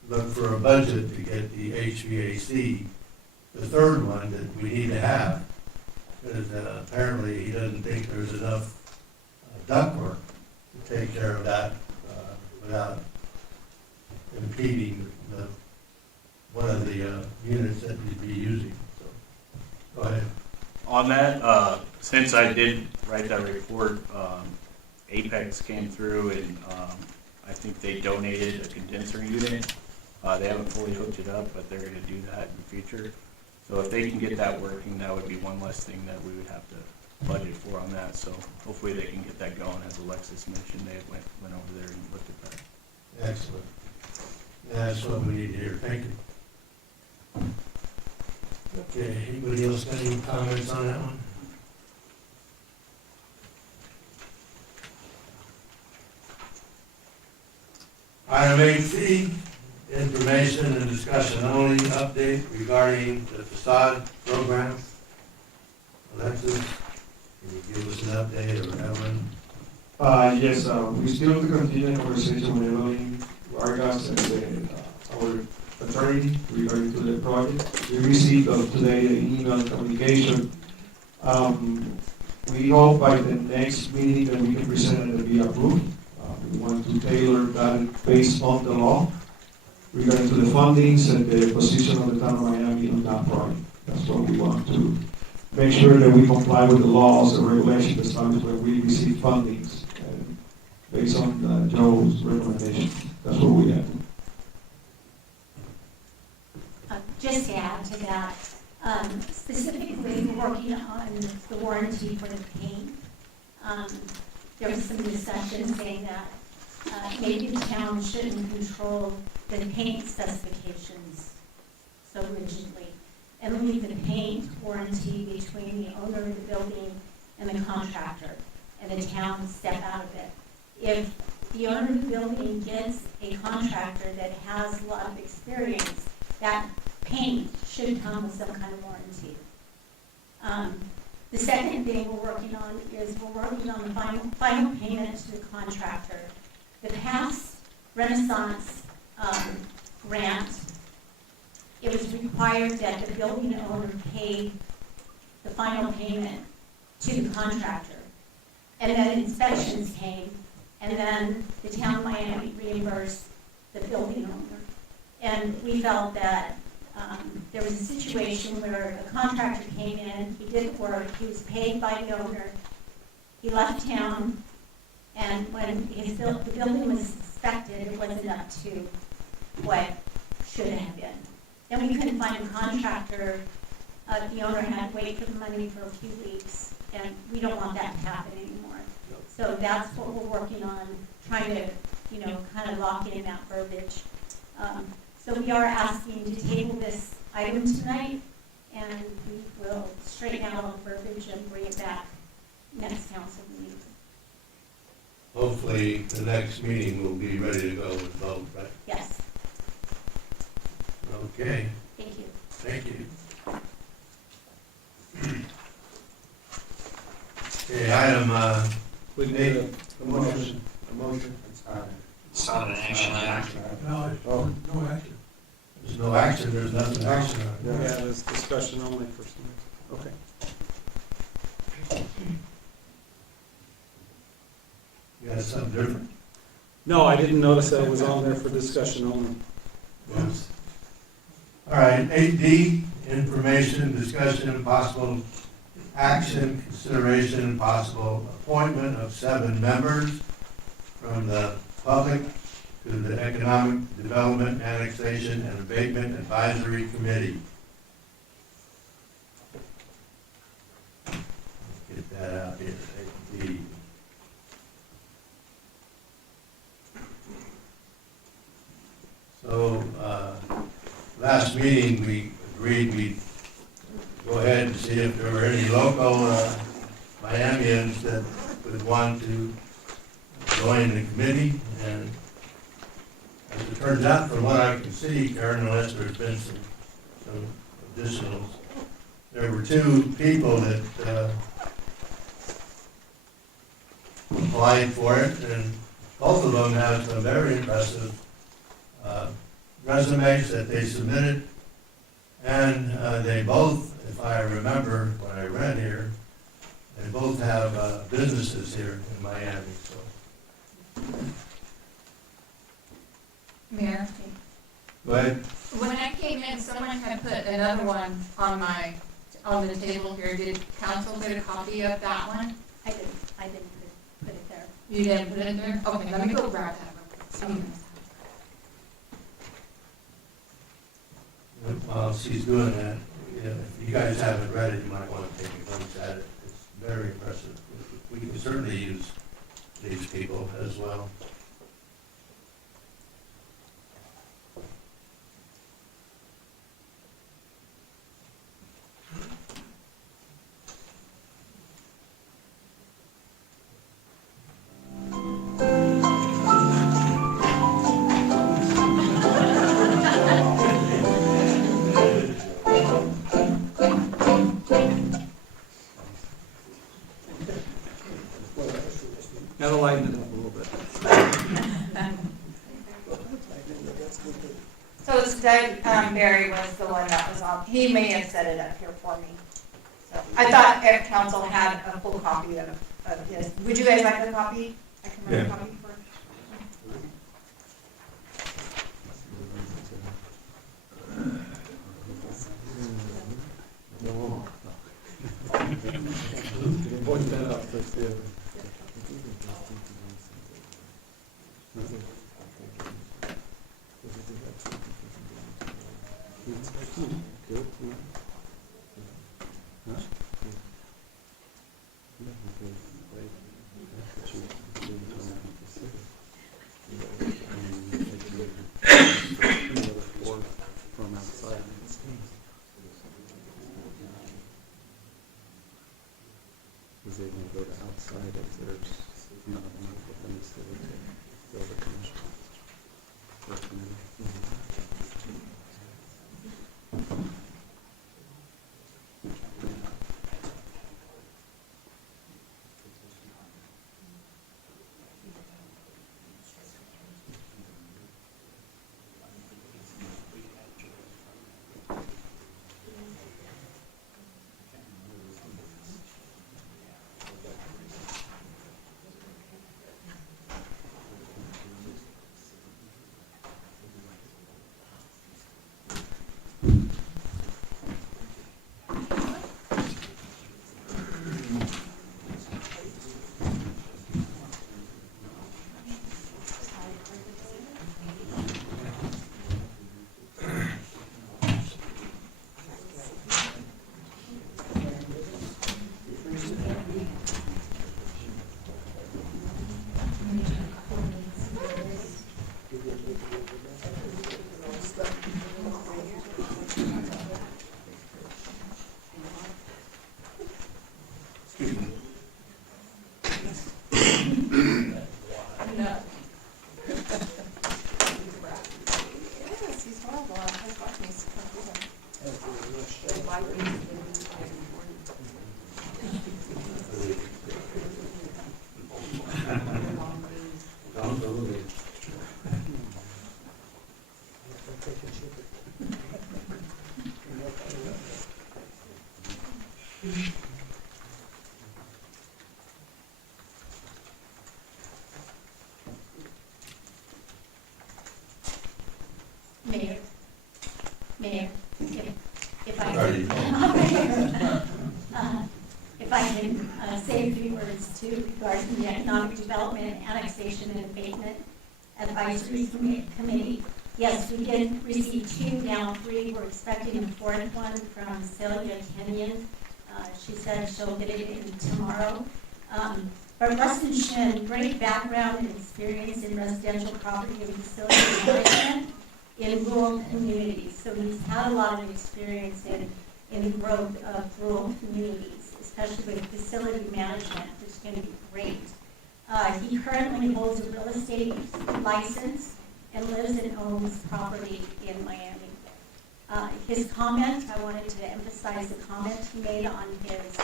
look for a budget to get the HVAC, the third one that we need to have, because apparently he doesn't think there's enough ductwork to take care of that without impeding one of the units that we'd be using. So, go ahead. On that, since I did write that report, Apex came through and I think they donated a condenser unit. They haven't fully hooked it up, but they're going to do that in the future. So if they can get that working, that would be one less thing that we would have to budget for on that. So hopefully they can get that going. As Alexis mentioned, they went over there and looked at that. Excellent. Yeah, that's what we need to hear. Thank you. Okay, anybody else got any comments on that one? Item 8C, information and discussion only, update regarding the Facade program. Alexis, can you give us an update, or Evelyn? Yes, we still continue conversation with Evelyn Vargas and our attorney regarding to the project. We received today an email communication. We hope by the next meeting that we can present it to be approved. We want to tailor that based on the law. regarding to the fundings and the position of the town of Miami on that part. That's what we want to make sure that we comply with the laws and regulations as long as when we receive fundings. And based on Joe's recommendation, that's what we have. Just to add to that, specifically, we're working on the warranty for the paint. There was some discussion saying that maybe the town shouldn't control the paint specifications so rigidly and leave the paint warranty between the owner of the building and the contractor, and the town step out of it. If the owner of the building gets a contractor that has a lot of experience, that paint should come with some kind of warranty. The second thing we're working on is we're working on the final payment to the contractor. The past Renaissance grant, it was required that the building owner pay the final payment to the contractor. And then inspections came, and then the town of Miami reimbursed the building owner. And we felt that there was a situation where a contractor came in, he did work, he was paid by the owner, he left town, and when the building was inspected, it wasn't up to what should have been. Then we couldn't find a contractor, the owner had to wait for the money for a few weeks, and we don't want that to happen anymore. So that's what we're working on, trying to, kind of lock in that verbiage. So we are asking to table this item tonight, and we will straighten out all the verbiage and bring it back next council meeting. Hopefully, the next meeting will be ready to go with vote, right? Yes. Okay, Thank you. thank you. Okay, item, We need a motion. it's not an action. No, no action. There's no action, there's nothing action on it. Yeah, there's discussion only for some, okay. You got something different? No, I didn't notice that it was on there for discussion only. Yes. All right, 8D, information, discussion, possible action, consideration, and possible appointment of 7 members from the public to the Economic Development, Annexation, and Abatement Advisory Committee. Get that out here, 8D. So, last meeting, we agreed we'd go ahead and see if there were any local Miamians that would want to join the committee. And as it turns out, from what I can see, Karen, unless there's been some additionals, there were 2 people that applied for it, and both of them have some very impressive resumes that they submitted, and they both, if I remember what I read here, they both have businesses here in Miami, so. Mayor, Go ahead. when I came in, someone had put another one on the table here. Did council get a copy of that one? I didn't put it there. You didn't put it there? Okay, let me go grab that real quick. While she's doing that, if you guys haven't read it, you might want to take a glance at it. It's very impressive. We can certainly use these people as well. Gotta lighten it up a little bit. So it's Doug Barry was the one that was on, he may have set it up here for me. So I thought if council had a full copy of his. Would you guys like a copy? I can run a copy for print that out, let's do it. Good. From outside. Because they can go to outside if there's not enough within the city to build a commission. Or committee. Mayor, if I can say a few words to regarding the Economic Development, Annexation, and Abatement Advisory Committee. Yes, we did receive 2, now 3. We're expecting a 4th one from Celia Kenyon. She said she'll get it in tomorrow. But Rustin Shin, great background and experience in residential property and facility management in rural communities. So he's had a lot of experience in the growth of rural communities, especially with facility management, which is going to be great. He currently holds a real estate license and lives and owns property in Miami. His comment, I wanted to emphasize the comment he made on his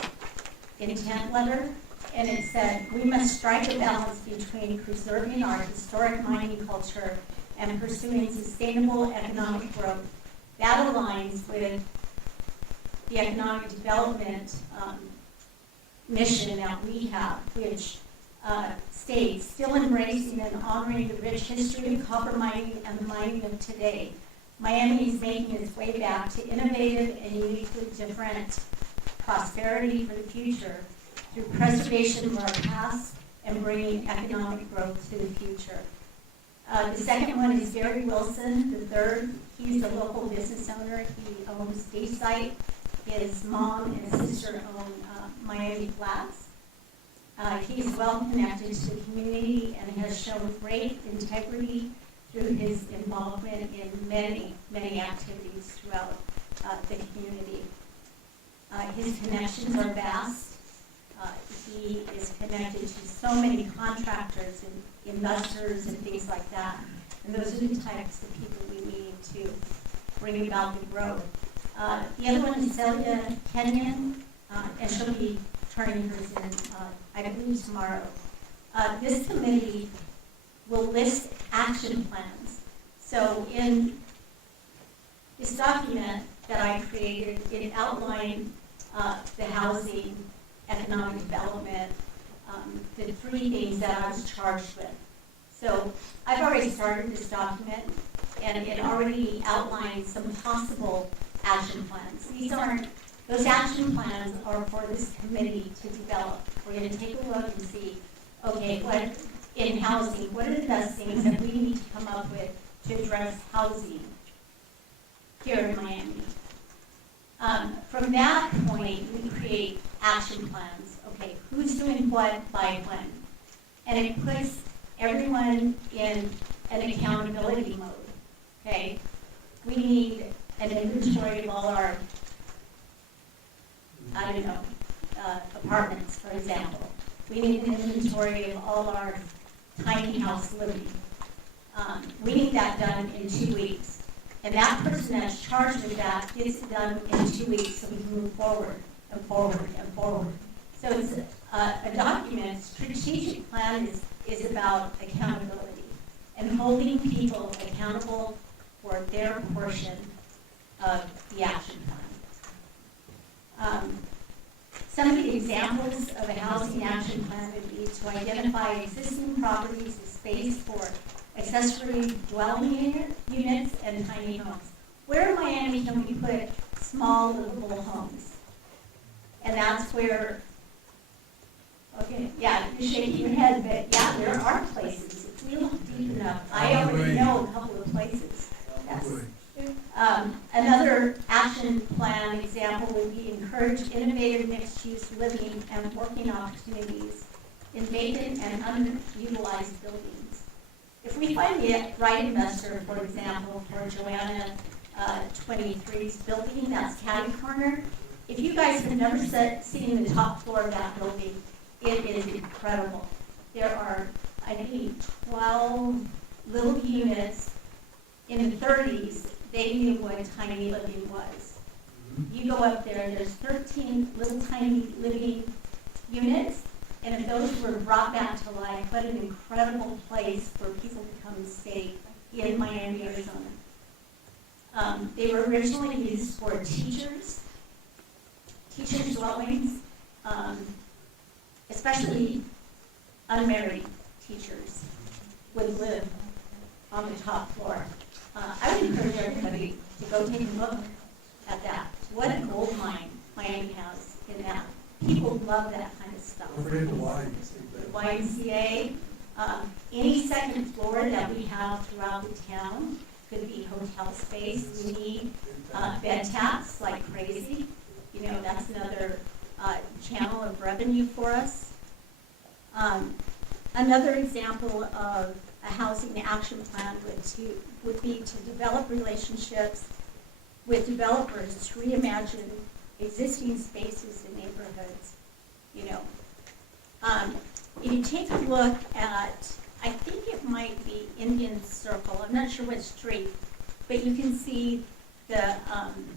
intent letter, and it said, "We must strike a balance between preserving our historic mining culture and pursuing sustainable economic growth." That aligns with the economic development mission that we have, which states, "Still embracing and honoring the rich history of copper mining and the mining of today, Miami is making its way back to innovative and uniquely different prosperity for the future through preservation of our past and bringing economic growth to the future." The second one is Gary Wilson, the third. He's a local business owner. He owns Dayside. His mom and sister own Miami Flats. He's well connected to the community and has shown great integrity through his involvement in many, many activities throughout the community. His connections are vast. He is connected to so many contractors and investors and things like that. And those are the types of people we need to bring about the growth. The other one is Celia Kenyon, and she'll be turning hers in, I believe, tomorrow. This committee will list action plans. So in this document that I created, it outlined the housing, economic development, the 3 things that I was charged with. So I've already started this document, and it already outlines some possible action plans. These aren't Those action plans are for this committee to develop. We're gonna take a look and see, okay, what, in housing, what are the best things that we need to come up with to address housing here in Miami? From that point, we create action plans. Okay, who's doing what by when? And it puts everyone in an accountability mode, okay? We need an inventory of all our, I don't know, apartments, for example. We need an inventory of all our tiny house living. We need that done in 2 weeks. And that person that's charged with that gets it done in 2 weeks so we can move forward and forward and forward. So it's a document, strategic plan is about accountability and holding people accountable for their portion of the action plan. Some of the examples of a housing action plan would be to identify existing properties as space for accessory dwelling units and tiny homes. Where in Miami can we put small livable homes? And that's where, okay, yeah, you're shaking your head, but yeah, there are places. If we look deep enough, I already know a couple of places. Yes. Another action plan example would be encourage innovative mixed-use living and working opportunities in vacant and underutilized buildings. If we find the right investor, for example, for Joanna 23's building, that's Caddy Corner, if you guys have never seen the top floor of that building, it is incredible. There are, I think, 12 little units in the 30s. They knew what tiny living was. You go up there, there's 13 little tiny living units, and if those were brought back to life, what an incredible place for people to come and stay in Miami, Arizona. They were originally used for teachers' dwellings, especially unmarried teachers would live on the top floor. I would encourage everybody to go take a look at that. What a gold mine Miami has in that. People love that kind of stuff. YMCA, any second floor that we have throughout the town could be hotel space. We need bed taps like crazy. You know, that's another channel of revenue for us. Another example of a housing action plan would be to develop relationships with developers to reimagine existing spaces in neighborhoods. You know, if you take a look at, I think it might be Indian Circle, I'm not sure what street, but you can see the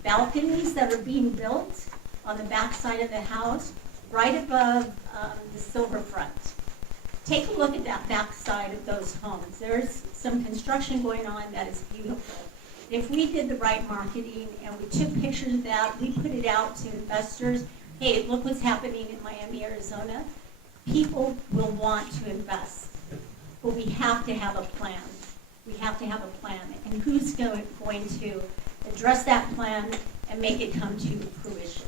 balconies that are being built on the back side of the house, right above the silver front. Take a look at that back side of those homes. There's some construction going on that is beautiful. If we did the right marketing and we took pictures of that, we put it out to investors, hey, look what's happening in Miami, Arizona, people will want to invest. But we have to have a plan. We have to have a plan. And who's going to address that plan and make it come to fruition?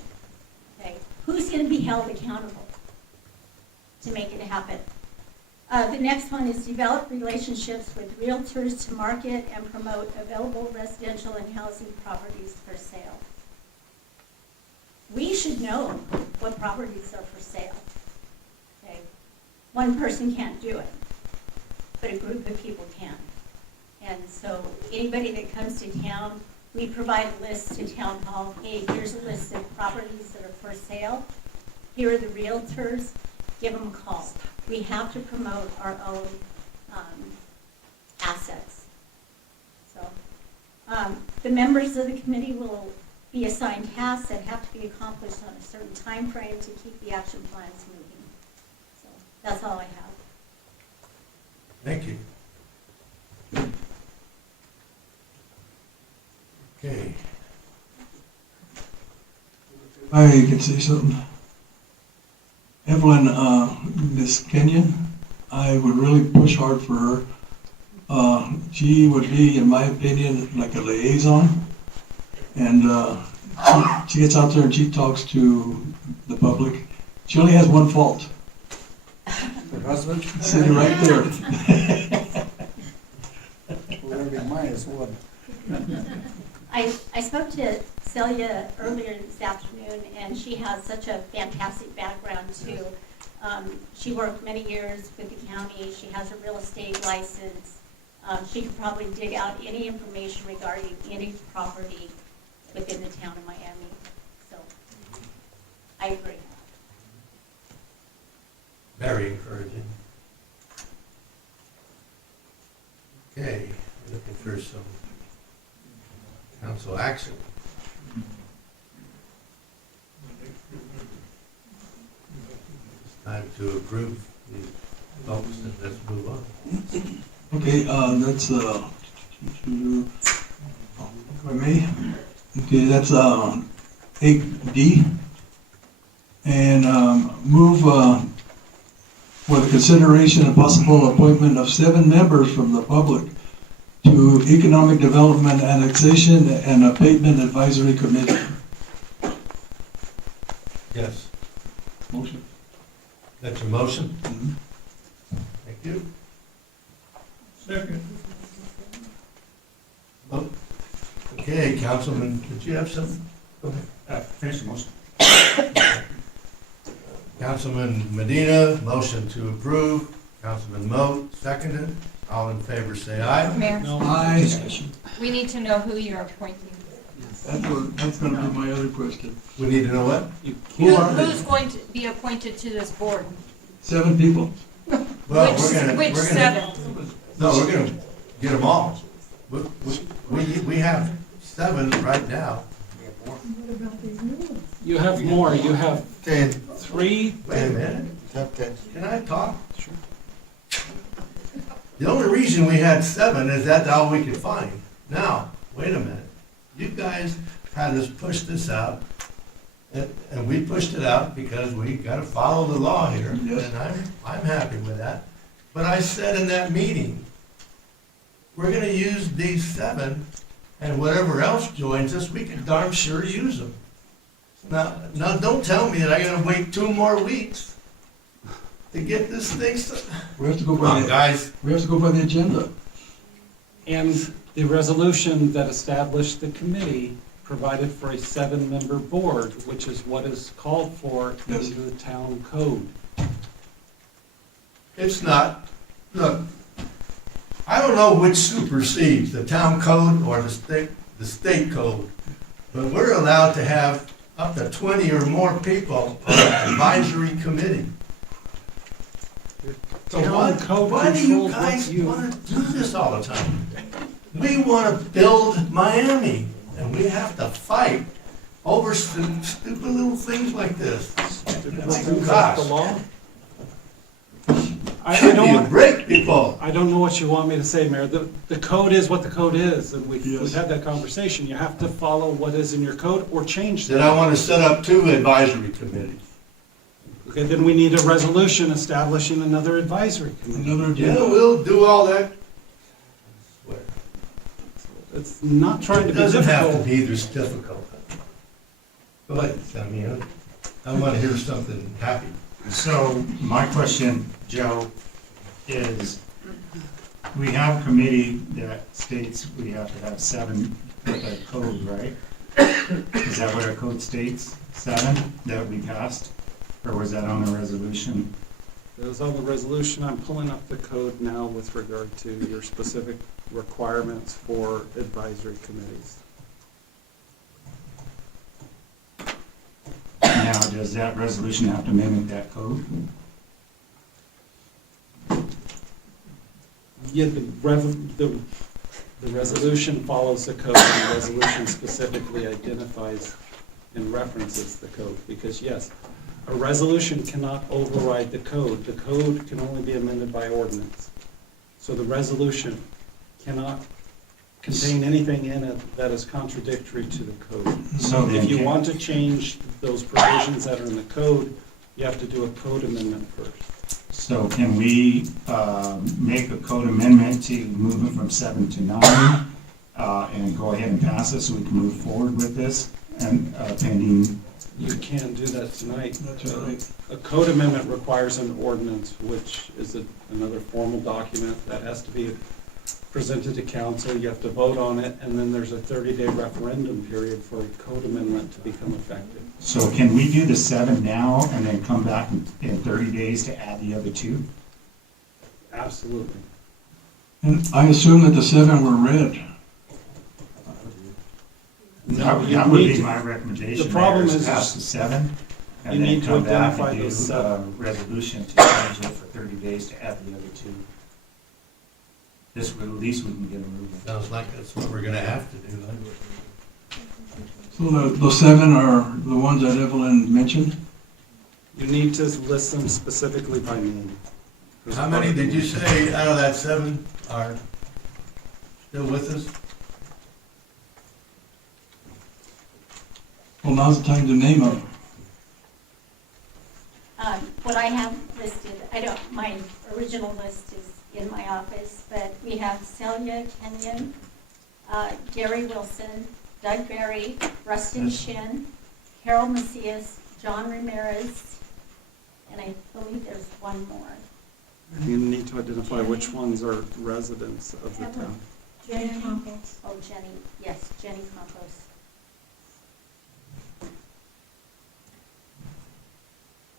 Okay? Who's going to be held accountable to make it happen? The next one is develop relationships with realtors to market and promote available residential and housing properties for sale. We should know what properties are for sale. Okay? One person can't do it, but a group of people can. And so anybody that comes to town, we provide a list to town hall. Hey, here's a list of properties that are for sale. Here are the realtors. Give them a call. We have to promote our own assets. So the members of the committee will be assigned tasks that have to be accomplished on a certain time frame to keep the action plans moving. So that's all I have. Thank you. Okay. I can say something. Evelyn, Miss Kenyon, I would really push hard for her. She would be, in my opinion, like a liaison. And She gets out there and she talks to the public. She only has one fault. Her husband? Sitting right there. Well, that'd be minus one. I spoke to Celia earlier this afternoon, and she has such a fantastic background too. She worked many years with the county. She has a real estate license. She could probably dig out any information regarding any property within the town of Miami. So, I agree. Very encouraging. Okay, looking for some council action. It's time to approve these folks, and let's move on. Okay, that's, if I may, okay, that's, 8D. And, move, for the consideration and possible appointment of 7 members from the public to Economic Development Annexation and Abatement Advisory Committee. Yes, Motion. that's your motion? Mhm. Thank you. Second. Oh, okay, Councilman, did you have something? Go ahead. Finish the motion. Councilman Medina, motion to approve. Councilman Moat, seconded. All in favor, say aye. Mayor, Aye. we need to know who you're appointing. That's gonna be my other question. We need to know what? Who are they? Who's going to be appointed to this board? 7 people. Well, we're gonna. Which we're gonna- 7? No, we're gonna get them all. We have 7 right now. What about these new ones? You have more, you have 3. Wait a minute. Can I talk? Sure. The only reason we had 7 is that's all we could find. Now, wait a minute. You guys had us push this out, and we pushed it out because we gotta follow the law here, Yes. and I'm happy with that. But I said in that meeting, we're gonna use these 7, and whatever else joins us, we can darn sure use them. Now, don't tell me that I gotta wait 2 more weeks to get this thing started. We have to go Come on, by guys. we have to go by the agenda. And the resolution that established the committee provided for a 7-member board, which is what is called for Yes. in the town code. It's not, look, I don't know which supersedes, the town code or the state code, but we're allowed to have up to 20 or more people on an advisory committee. So Town code why do you controls what guys you- want to do this all the time? We want to build Miami, and we have to fight over stupid little things like this. Gosh. The law? I Give me a don't, break, people. I don't know what you want me to say, Mayor. The code is what the code is, and we've Yes. had that conversation. You have to follow what is in your code or change Then that. I want to set up 2 advisory committees. Okay, then we need a resolution establishing another advisory committee. Another Yeah, agenda. we'll do all that. It's not trying to It be doesn't have to difficult. be this difficult. Go ahead, Sammy. I want to hear something happy. So my question, Joe, is we have a committee that states we have to have 7 with our code, right? Is that what our code states, 7 that we passed? Or was that on the resolution? It was on the resolution. I'm pulling up the code now with regard to your specific requirements for advisory committees. Now, does that resolution have to mimic that code? Yeah, the resolution follows the code, and the resolution specifically identifies and references the code, because yes, a resolution cannot override the code. The code can only be amended by ordinance. So the resolution cannot contain anything in it that is contradictory to the code. So then If you can- want to change those provisions that are in the code, you have to do a code amendment first. So can we make a code amendment to move it from 7 to 9 and go ahead and pass it so we can move forward with this? and pending. You can do that tonight. That's right. A code amendment requires an ordinance, which is another formal document that has to be presented to council. You have to vote on it, and then there's a 30-day referendum period for a code amendment to become effective. So can we do the 7 now and then come back in 30 days to add the other 2? Absolutely. And I assume that the 7 were read. No, you That would need be to- my recommendation. the problem Mayor, is pass the 7 you and then need to come back identify and do those a 7. resolution to change it for 30 days to add the other 2. This way, at least we can get them moving. Sounds like that's what we're gonna have to do then. So those 7 are the ones that Evelyn mentioned? You need to list them specifically by name. How many did you say out of that 7 are still with us? Well, now's the time to name them. What I have listed, my original list is in my office, but we have Celia Kenyon, Gary Wilson, Doug Berry, Rustin Shin, Carol Macias, John Ramirez, and I believe there's one more. You need to identify which ones are residents of the town. Jenny Campos. Oh, Jenny, yes, Jenny Campos.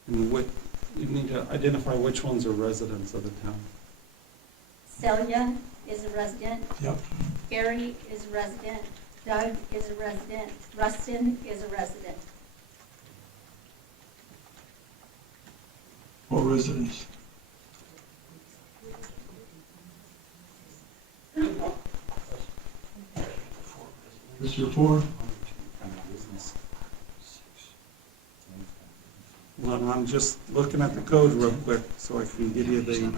And you need to identify which ones are residents of the town. Celia is a resident. Yep. Gary is a resident. Doug is a resident. Rustin is a resident. Or residents. This is your 4? Well, I'm just looking at the code real quick so I can give you the.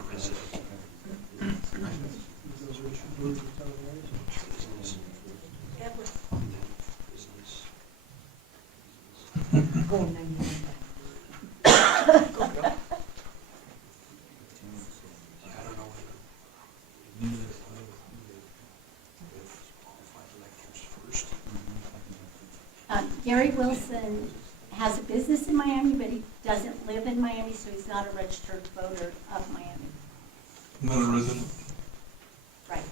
Gary Wilson has a business in Miami, but he doesn't live in Miami, so he's not a registered voter of Miami. Not a resident. Right.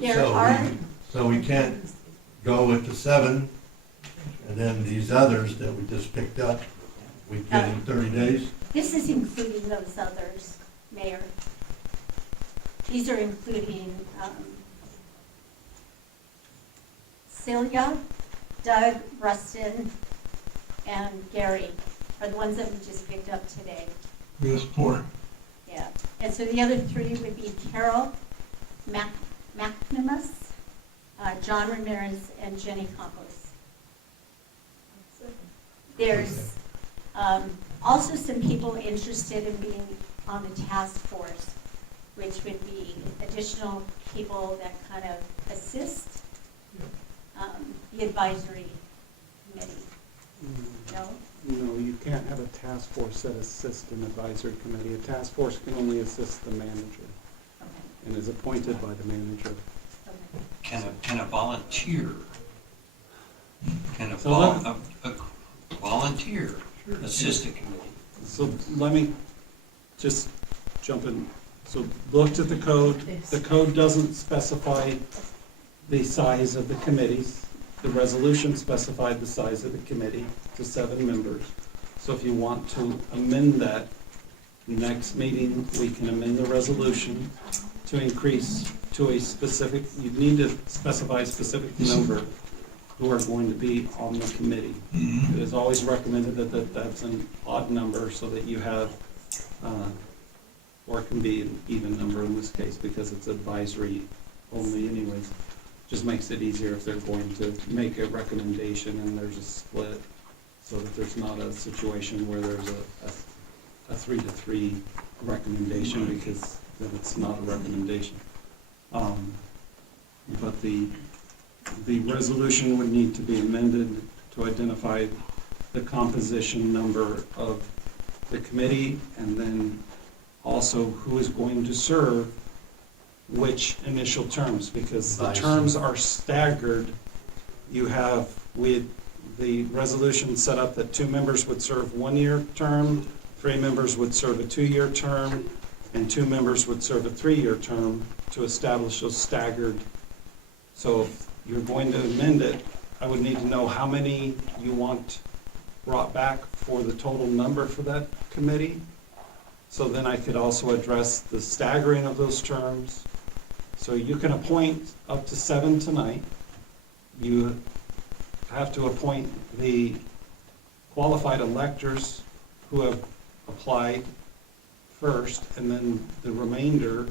There are. So we can't go with the 7, and then these others that we just picked up, we get in 30 days? This is including those others, Mayor. These are including Celia, Doug, Rustin, and Gary are the ones that we just picked up today. Yes, 4. Yeah, and so the other 3 would be Carol McNamus, John Ramirez, and Jenny Campos. There's also some people interested in being on the task force, which would be additional people that kind of assist the advisory committee. No? No, you can't have a task force that assists an advisory committee. A task force can only assist the manager and is appointed by the manager. Can a volunteer, So a volunteer assist a committee? So let me just jump in. So looked at the code. The code doesn't specify the size of the committees. The resolution specified the size of the committee to 7 members. So if you want to amend that, next meeting, we can amend the resolution to increase to a specific, you need to specify a specific number who are going to be on the committee. It is always recommended that that's an odd number so that you have, or it can be an even number in this case because it's advisory only anyways. Just makes it easier if they're going to make a recommendation and there's a split so that there's not a situation where there's a 3-3 recommendation because then it's not a recommendation. But the resolution would need to be amended to identify the composition number of the committee, and then also who is going to serve which initial terms, because the terms are staggered. You have, the resolution set up that 2 members would serve 1-year term, 3 members would serve a 2-year term, and 2 members would serve a 3-year term to establish those staggered. So if you're going to amend it, I would need to know how many you want brought back for the total number for that committee. So then I could also address the staggering of those terms. So you can appoint up to 7 tonight. You have to appoint the qualified electors who have applied first, and then the remainder,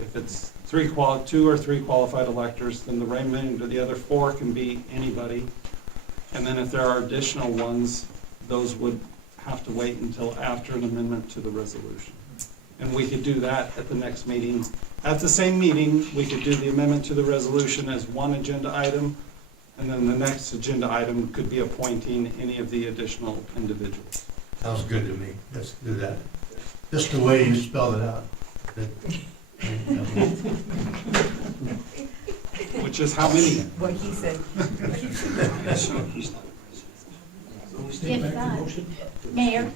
if it's 2 or 3 qualified electors, then the remainder, the other 4 can be anybody. And then if there are additional ones, those would have to wait until after an amendment to the resolution. And we could do that at the next meeting. At the same meeting, we could do the amendment to the resolution as one agenda item, and then the next agenda item could be appointing any of the additional individuals. Sounds good to me. Let's do that. Just the way you spelled it out. Which is how many? What he said. If, Mayor,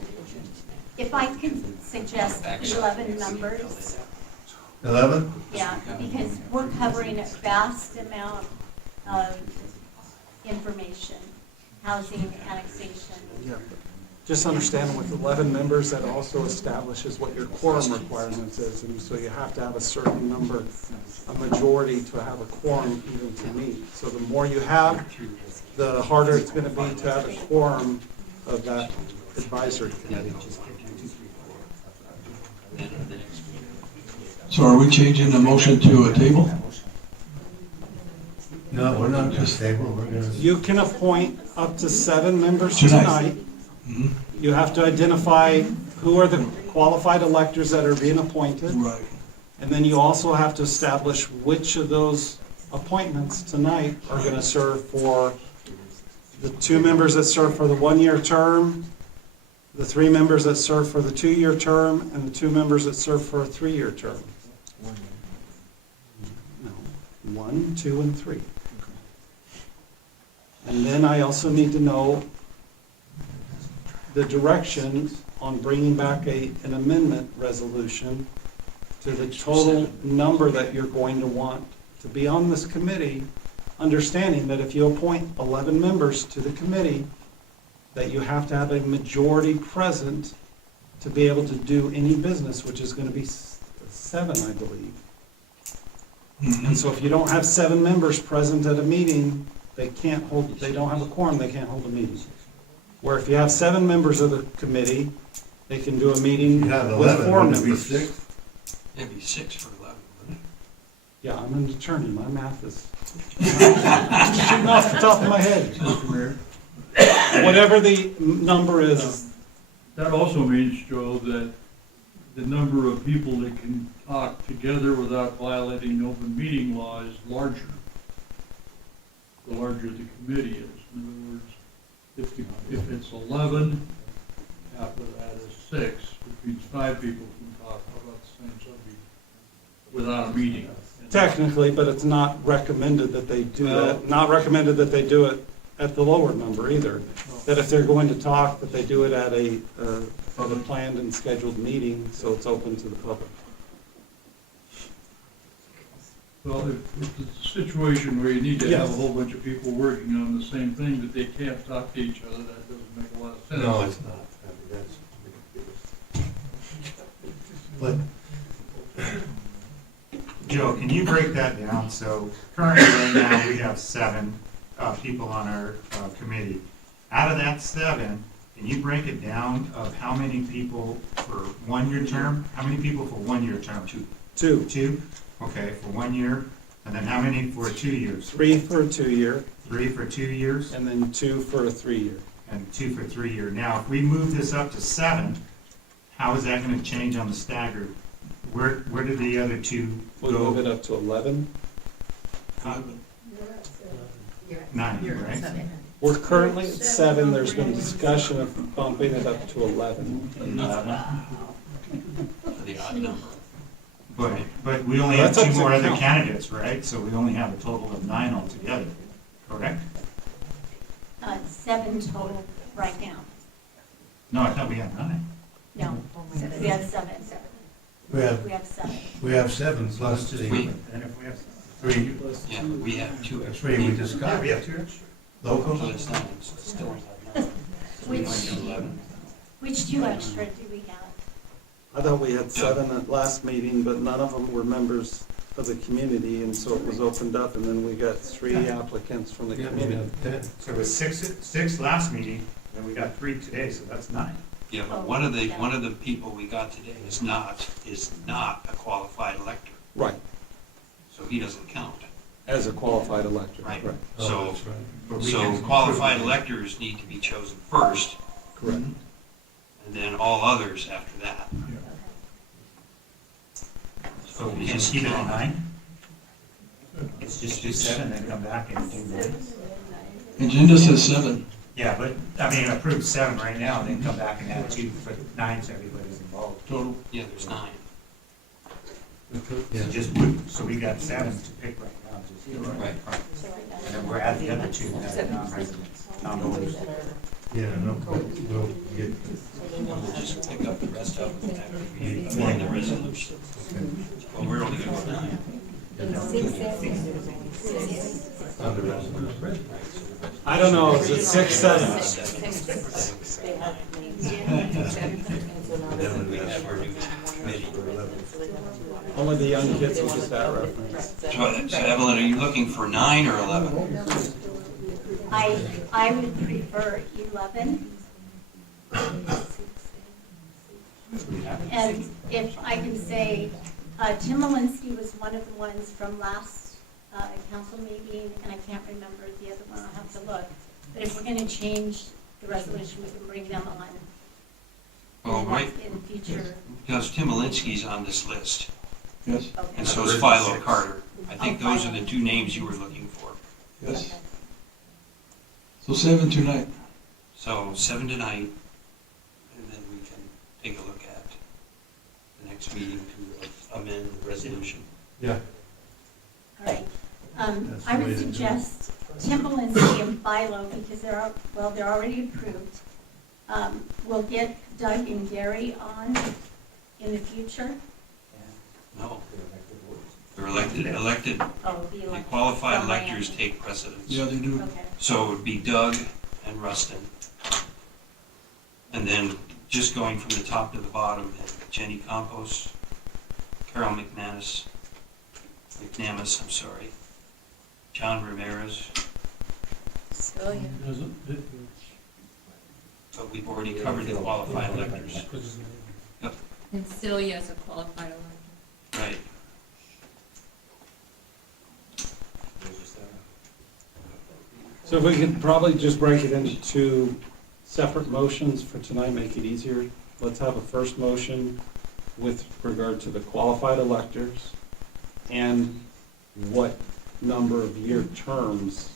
if I can suggest 11 members, 11? yeah, because we're covering a vast amount of information, housing, annexation. Yeah. Just understand with 11 members, that also establishes what your quorum requirements is, and so you have to have a certain number, a majority to have a quorum even to meet. So the more you have, the harder it's going to be to have a quorum of that advisory committee. So are we changing the motion to a table? No, we're not just table, we're gonna. You can appoint up to 7 members Tonight. tonight. You have to identify who are the qualified electors that are being appointed. Right. And then you also have to establish which of those appointments tonight are going to serve for the 2 members that serve for the 1-year term, the 3 members that serve for the 2-year term, and the 2 members that serve for a 3-year term. No, 1, 2, and 3. And then I also need to know the direction on bringing back an amendment resolution to the total number that you're going to want to be on this committee, understanding that if you appoint 11 members to the committee, that you have to have a majority present to be able to do any business, which is going to be 7, I believe. And so if you don't have 7 members present at a meeting, they don't have a quorum, they can't hold a meeting. Where if you have 7 members of the committee, they can do a meeting You have with 11, 4 wouldn't it be members. 6? It'd be 6 for 11, wouldn't Yeah, I'm an attorney, my math is shooting off the top of my head. Mr. Mayor, Whatever the number is, that also means, Joe, that the number of people that can talk together without violating open meeting law is larger. The larger the committee is. In other words, if it's 11, half of that is 6, which means 5 people can talk about the same subject without a meeting. technically, but it's not recommended that they do that. Not recommended that they do it at the lower number either. That if they're going to talk, that they do it at a planned and scheduled meeting, so it's open to the public. Well, if it's a situation where you need to have a whole bunch of people working on the same thing, but they can't talk to each other, that doesn't make a lot of sense. No, it's not. I mean, that's. But Joe, can you break that down? So currently right now, we have 7 people on our committee. Out of that 7, can you break it down of how many people for 1-year term? How many people for 1-year term? 2. 2? Okay, for 1 year. And then how many for 2 years? 3 for a 2-year. 3 for 2 years? And then 2 for a 3-year. And 2 for 3 year. Now, if we move this up to 7, how is that gonna change on the staggered? Where did the other 2 We'll go? move it up to 11. 9, right? We're currently at 7, there's been discussion of bumping it up to 11. The odd number. But we only have That's up two to more other council. candidates, right? So we only have a total of 9 altogether, correct? 7 total right now. No, I thought we had 9. No, we have 7. We have, We have 7. we have 7 plus the We- And if we have 3, Yeah, we have 2 extra. 3 we people. discussed. we have 2 extra. So Locals? it's not, it's still not. Which, 11. which 2 extra do we have? I thought we had 7 at last meeting, but none of them were members of the community, and so it was opened up, and then we got 3 applicants from the community. So it was 6 last meeting, and we got 3 today, so that's 9. Yeah, but one of the people we got today is not a qualified elector, Right, so he doesn't count. as a qualified elector. Right. Correct. Oh, So, that's right. But we so can qualified approve it. electors need to be chosen first, Correct. and then all others after that. So we can keep it at 9? It's just do 7, then come back and do 9. Agenda says 7. Yeah, but, I mean, approve 7 right now, and then come back and add 2 for 9, so everybody's involved. Total. Yeah, there's 9. So just, so we got 7 to pick right now, just. Right. And then we're adding the other 2 that are non-residents, non-voters. Yeah, no, we'll get, We'll just pick up the rest of them after we amend the resolution. Well, we're only gonna go 9. on the resolution. I don't know, is it 6, 7? Then we have our new committee. Only the young kids will get that reference. So Evelyn, are you looking for 9 or 11? I would prefer 11. And if I can say, Tim Malinsky was one of the ones from last council meeting, and I can't remember the other one, I'll have to look. But if we're going to change the resolution, we can bring them on. Well, right, In future. because Tim Malinsky's on this list, Yes. and so is Philo Carter. I think those are the 2 names you were looking for. Yes. So 7 tonight. So 7 tonight, and then we can take a look at the next meeting to amend the resolution. Yeah. All right. That's the I way would to do it. suggest Tim Malinsky and Philo, because they're already approved. We'll get Doug and Gary on in the future. No. They're elected, Oh, the the elect- qualified from electors Miami. take precedence. Yeah, they do. Okay. So it would be Doug and Rustin. And then just going from the top to the bottom, Jenny Campos, Carol McNamis, I'm sorry, John Ramirez, but we've already covered the qualified electors. And Celia is a qualified elector. Right. So if we could probably just break it into 2 separate motions for tonight, make it easier. Let's have a first motion with regard to the qualified electors and what number of year terms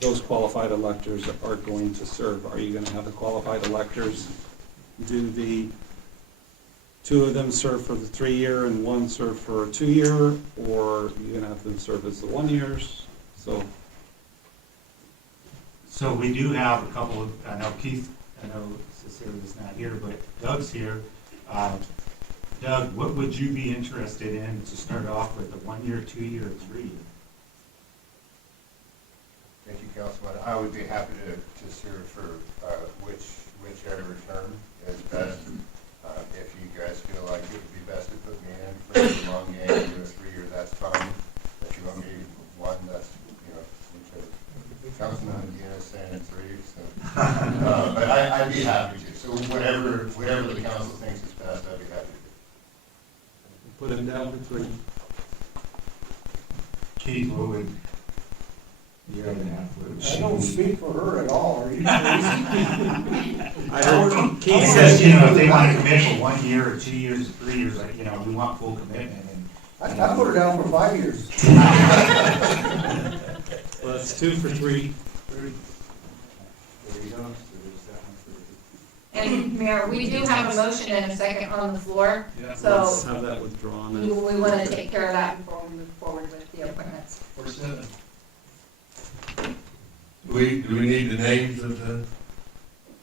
those qualified electors are going to serve. Are you gonna have the qualified electors do the 2 of them serve for the 3-year and 1 serve for a 2-year, or are you gonna have them serve as the 1 years? So we do have a couple of, I know Keith, I know Cecilia's not here, but Doug's here. Doug, what would you be interested in to start off with, a 1-year, 2-year, or 3-year? Thank you, Councilman. I would be happy to serve for whichever term is best. If you guys feel like it would be best to put me in for the long game, do a 3-year, that's fine. If you want me 1, that's, whichever. Councilman Medina saying 3, so. But I'd be happy to. So whatever the council thinks is best, I'd be happy to. Put it down for 3. Keith, what would you have? I don't speak for her at all, are you? I heard Keith Says, said, if they want to commit for 1 year, or 2 years, or 3 years, like, we want full commitment. And I put her down for 5 years. well, it's 2 for 3. There you go. So there's that one for you. And Mayor, we do have a motion and a second on the floor, Let's so have that withdrawn. we want to take care of that before we move forward with the appointments. For 7. Do we need the names of the?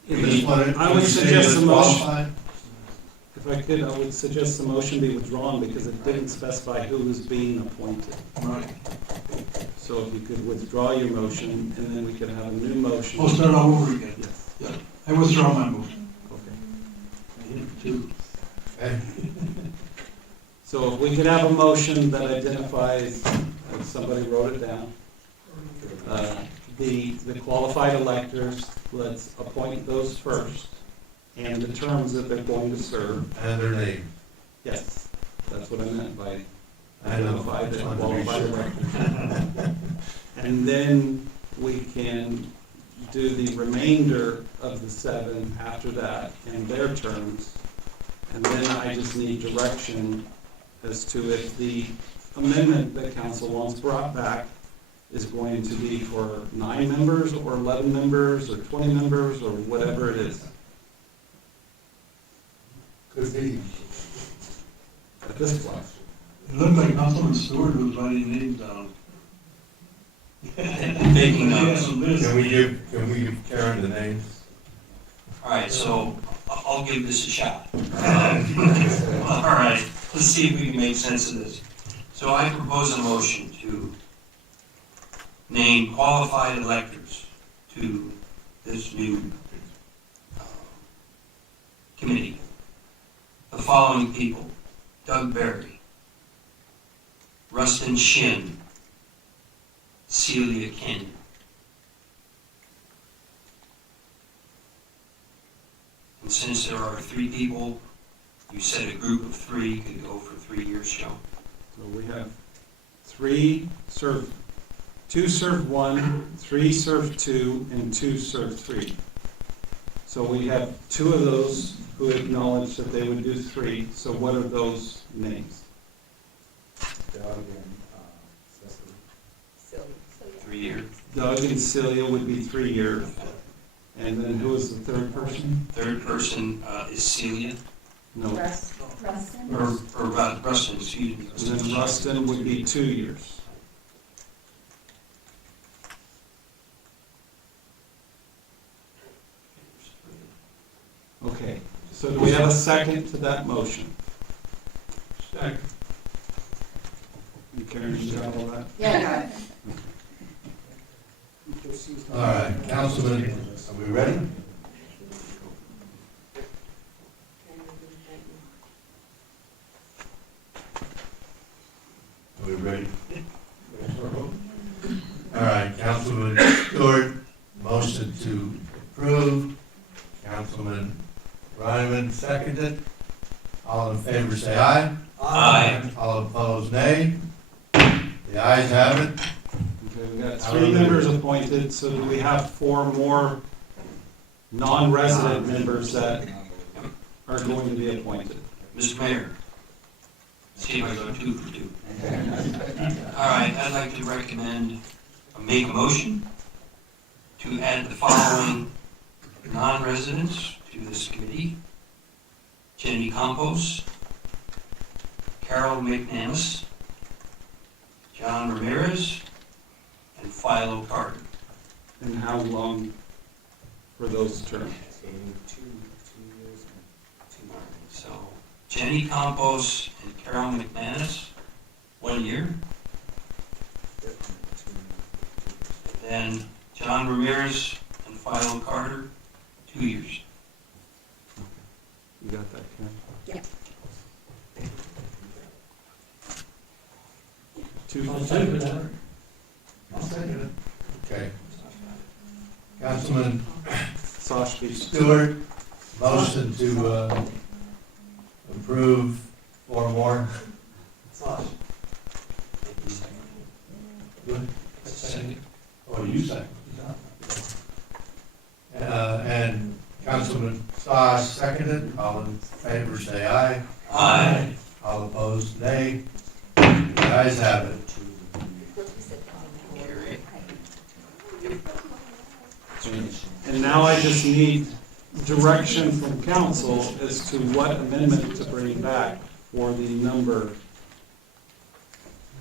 If we just want to- I would you say suggest it's the motion. qualified? If I could, I would suggest the motion be withdrawn because it didn't specify who was being appointed. Right. So if you could withdraw your motion, and then we could have a new motion. We'll start all over again. Yes, Yeah, I withdraw my motion. okay. I hit it too. Okay. So if we could have a motion that identifies, if somebody wrote it down, the qualified electors, let's appoint those first, and the terms that they're going to serve. And their name. Yes, that's what I meant by I know. identify the Just wanted to be qualified sure. electors. And then we can do the remainder of the 7 after that and their terms. And then I just need direction as to if the amendment that council wants brought back is going to be for 9 members or 11 members or 20 members or whatever it is. Could be. At this point. It looked like Councilman Stewart was writing names down. Taking notes. Can we give Karen the names? All right, so I'll give this a shot. All right, let's see if we can make sense of this. So I propose a motion to name qualified electors to this new committee. The following people: Doug Berry, Rustin Shin, Celia Kenyon. And since there are 3 people, you said a group of 3 could go for 3 years, Joe. So we have 3 serve, 2 serve 1, 3 serve 2, and 2 serve 3. So we have 2 of those who acknowledge that they would do 3. So what are those names? Doug and Cecily. 3 years. Doug and Celia would be 3 years. And then who is the third person? Third person is Celia, No. Rustin? or Rustin, excuse me. And then Rustin would be 2 years. Okay, so do we have a second to that motion? Second. You Karen, you got all that? Yeah, I got it. All right, Councilman, are we ready? Are we ready? All right, Councilman Stewart, motion to approve. Councilman Ryman, seconded. All in favor, say aye. Aye. All opposed, nay. The ayes have it. Okay, we got 3 members appointed, so do we have 4 more non-resident members that are going to be appointed? Mr. Mayor, see if I go 2 for 2. All right, I'd like to recommend, make a motion to add the following non-residents to this committee: Jenny Campos, Carol McNamus, John Ramirez, and Philo Carter. And how long for those terms? 2 years and 2 years. So Jenny Campos and Carol McManus, 1 year. Then John Ramirez and Philo Carter, 2 years. You got that, Karen? Yeah. 2 I'll for second 2. that. I'll second it. Okay. Councilman Soshby. Stewart, motion to approve 4 more. Good. Oh, you second. And Councilman Stosh seconded. All in favor, say aye. Aye. All opposed, nay. The ayes have it. Carry. And now I just need direction from council as to what amendment to bring back for the number.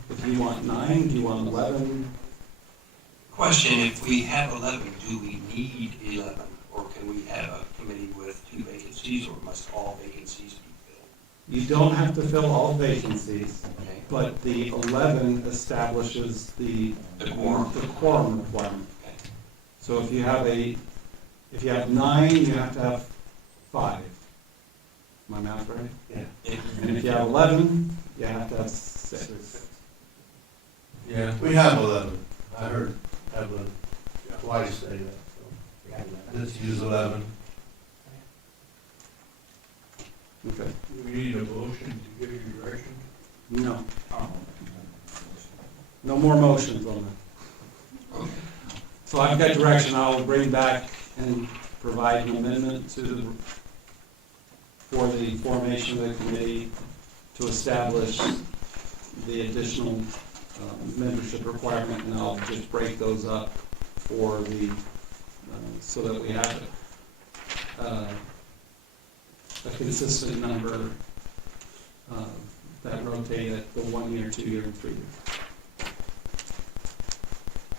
If you want 9, do you want 11? Question, if we have 11, do we need 11? Or can we have a committee with 2 vacancies, or must all vacancies be filled? You don't have to fill all vacancies, Okay. but the 11 establishes the quorum. the quorum requirement. Okay. So if you have 9, you have to have 5. My math right? Yeah. And if you have 11, you have to have 6. Yeah, we have 11. I heard Evelyn twice say that, so let's use 11. Okay. Do we need a motion to give you direction? No. No more motions on that. So I've got direction, I'll bring back and provide an amendment for the formation of the committee to establish the additional membership requirement, and I'll just break those up for the, so that we have a consistent number that rotate at the 1 year, 2 year, and 3 year.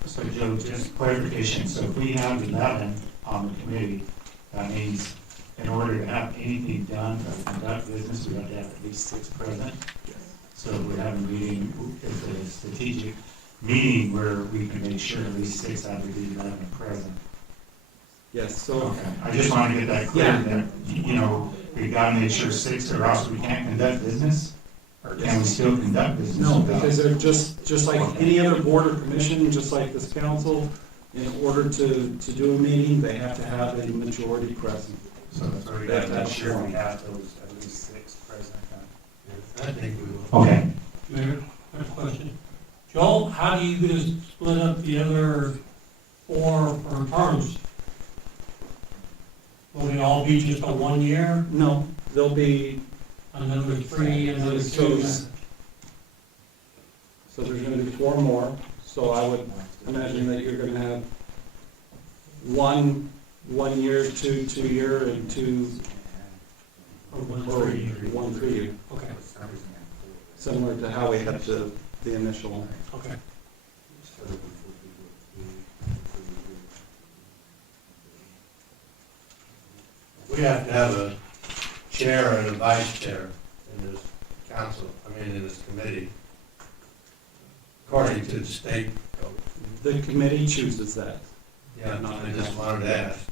So Joe, just clarification, so if we have 11 on the committee, that means in order to have anything done or conduct business, we have to have at least 6 present. So if we have a meeting, it's a strategic meeting where we can make sure at least 6 out of the 11 are present. Yes, so. Okay, I just want to get that clear, Yeah. that, you know, we gotta make sure 6 or else we can't conduct business? Or can we still conduct business? No, without- because they're just like any other board or commission, just like this council, in order to do a meeting, they have to have a majority present. So that's where we gotta make sure we have those at least 6 present. I think we will. Okay. Mayor, I have a question. Joel, how do you gonna split up the other 4 for terms? Will they all be just a 1 year, No, there'll be, another 3, another 2? so there's gonna be 4 more, so I would imagine that you're gonna have 1 year, 2 year, and 2, Or 1 or 3 year? 1 3 year. Okay, Similar to how we had the initial. okay. We have to have a chair and a vice chair in this council, in this committee, according to the state code. The committee chooses that. Yeah, I just wanted to ask.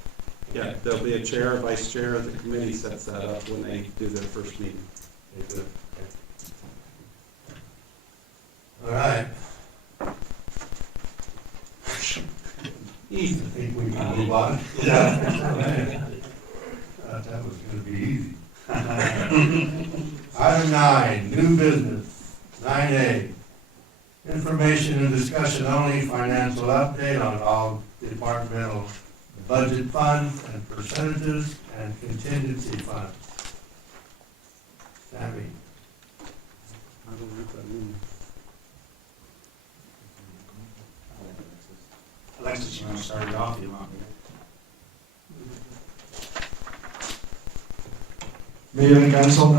Yeah, there'll be a chair, a vice chair, the committee sets that up when they do their first meeting. Okay, good. All right. Easy. I think we can move on. Yeah. That was gonna be easy. Item 9, new business, 9A. Information and discussion only, financial update on all departmental budget funds and percentages and contingency funds. Sammy? I don't know what that means. Alexis, you want to start it off? You want me Mayor and Council,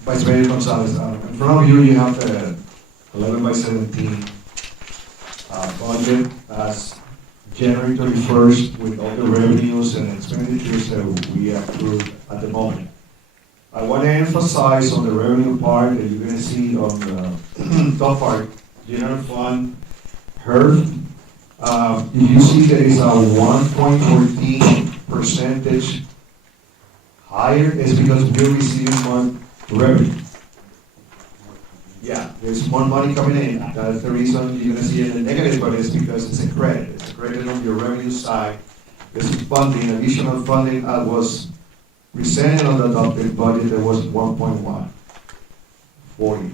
Vice Mayor Gonzalez, in front of you, you have the 11 by 17 budget as January 31st with all the revenues and expenditures that we approved at the moment. I want to emphasize on the revenue part that you're going to see on the top part, general fund, HERF. If you see there is a 1.14 percentage higher, is because we're receiving more revenue. Yeah, there's more money coming in. That's the reason you're gonna see it in the negative, but it's because it's a credit. It's a credit on your revenue side. This funding, additional funding, was presented on the adopted budget, there was 1.140.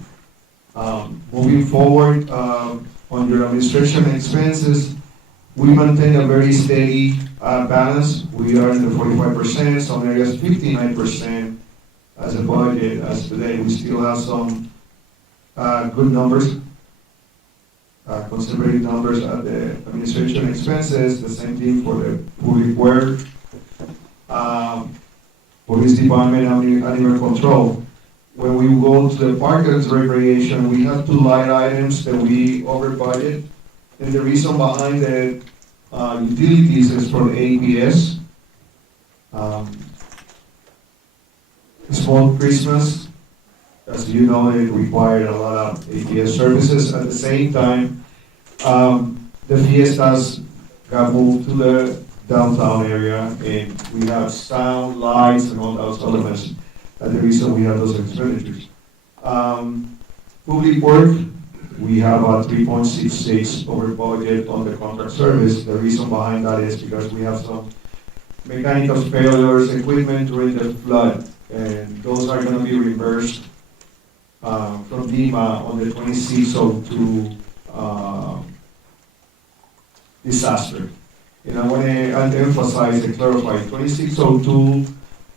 Moving forward, on your administration expenses, we maintain a very steady balance. We are in the 45%, some areas 59% as a budget. As today, we still have some good numbers. conservative numbers at the administration expenses, the same thing for the public work, police department, animal control. When we go to the park and recreation, we have 2 line items that we over budget. And the reason behind the utilities is for the APS. Small Christmas, as you know, it required a lot of APS services. At the same time, the fiestas got moved to the downtown area, and we have sound, lights, and all those elements. That's the reason we have those expenditures. Public work, we have a 3.66 over budget on the contract service. The reason behind that is because we have some mechanical failures, equipment during the flood, and those are going to be reimbursed from DEMA on the 2602 disaster. And I want to emphasize and clarify, 2602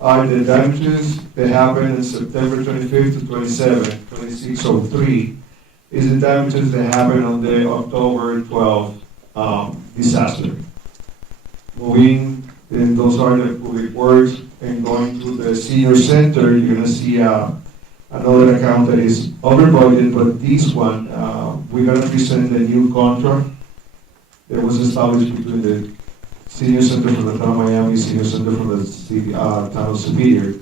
are the damages that happened in September 25th to 27th. 2603 is the damages that happened on the October 12th disaster. Moving, and those are the public works, and going to the senior center, you're gonna see another account that is over budget, but this one, we're gonna present a new contract that was established between the senior center for the town of Miami, senior center for the city, town of Superior,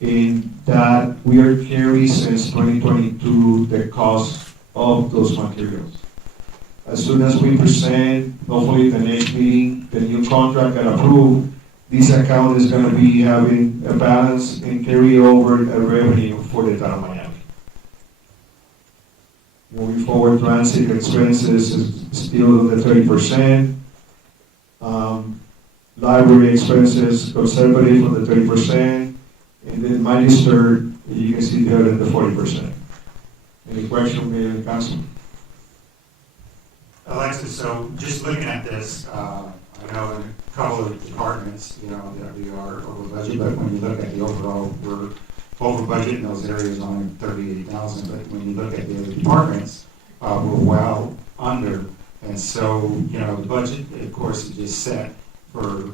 in that we are carrying since 2022 the cost of those materials. As soon as we present, hopefully the next meeting, the new contract got approved, this account is going to be having a balance and carry over a revenue for the town of Miami. Moving forward, transit expenses is still on the 30%. Library expenses conservative on the 30%. And then magister, you can see there in the 40%. Any question, Mayor and Council? Alexis, so just looking at this, I know in a couple of departments, that we are over budget, but when you look at the overall, we're over budget in those areas on 38,000, but when you look at the other departments, we're well under. And so, the budget, of course, is just set for,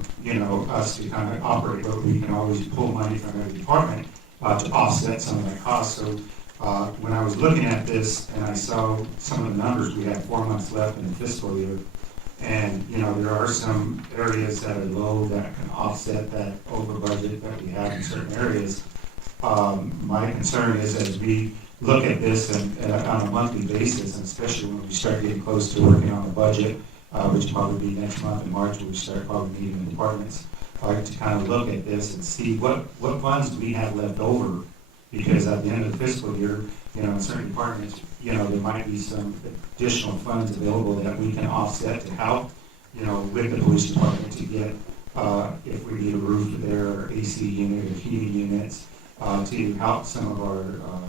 us to kind of operate, but we can always pull money from every department to offset some of that cost. So when I was looking at this and I saw some of the numbers, we had 4 months left in the fiscal year. And, there are some areas that are low that can offset that over budget that we have in certain areas. My concern is as we look at this and on a monthly basis, and especially when we start getting close to working on the budget, which will probably be next month in March, when we start probably meeting the departments, to kind of look at this and see what funds we have left over. Because at the end of the fiscal year, in certain departments, there might be some additional funds available that we can offset to help, with the police department to get, if we need a roof there, or AC unit, or heating units, to help some of our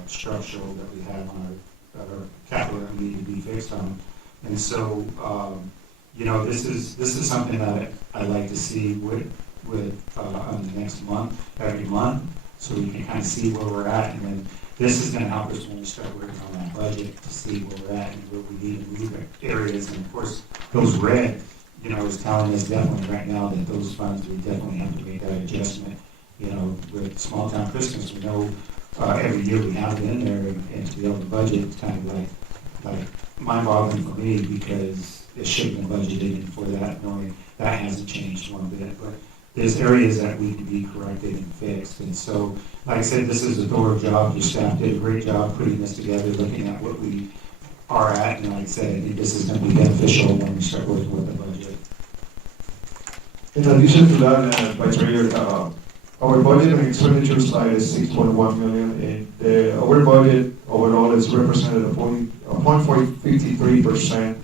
structural that we have on our capital that we need to be fixed on. And so, this is something that I like to see with on the next month, every month, so we can kind of see where we're at, and then this is going to help us when we start working on that budget to see where we're at and where we need to move areas. And of course, those red, is telling us definitely right now that those funds, we definitely have to make that adjustment. With small town Christmas, we know every year we have it in there, and to be able to budget, it's kind of like mind-boggling for me, because it should have been budgeted for that, knowing that hasn't changed one bit. But there's areas that we can be corrected and fixed. And so, like I said, this is a thorough job. Your staff did a great job putting this together, looking at what we are at. And like I said, I think this is going to be beneficial when we start working with the budget. In addition to that, Vice Mayor, our budget and expenditure side is 6.1 million, and our budget overall is represented a 0.53%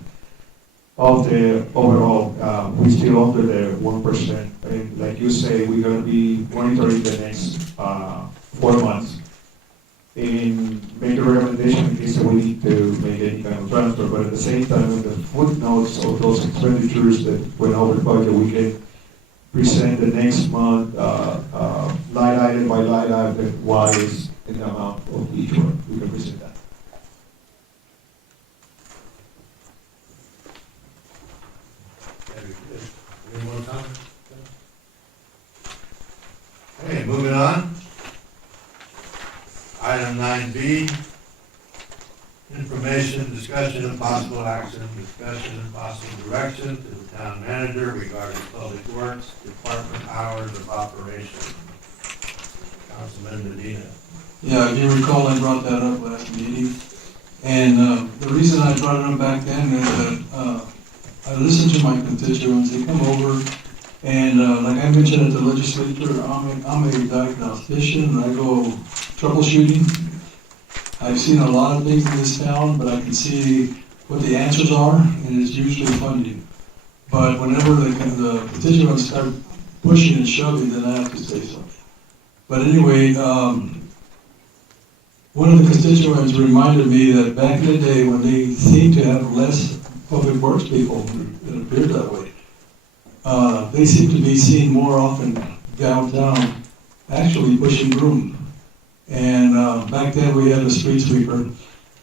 of the overall. We still under the 1%. And like you say, we're going to be monitoring the next 4 months and make a recommendation in case that we need to make any kind of transfer. But at the same time, with the footnotes of those expenditures that went over budget, we can present the next month line item by line item wise in the amount of each one. We can present that. Information, discussion and possible action, discussion and possible direction to the town manager regarding public works, department hours of operation. Councilman Medina. Yeah, if you recall, I brought that up last meeting. And the reason I brought it up back then is that I listened to my constituents. They come over, and like I mentioned at the legislature, I'm a diagnostician. I go troubleshooting. I've seen a lot of things in this town, but I can see what the answers are, and it's usually funding. But whenever the constituents start pushing and shoving, then I have to say something. But anyway, one of the constituents reminded me that back in the day when they seemed to have less public works people, it appeared that way, they seem to be seen more often downtown, actually pushing broom. And back then we had a street sweeper,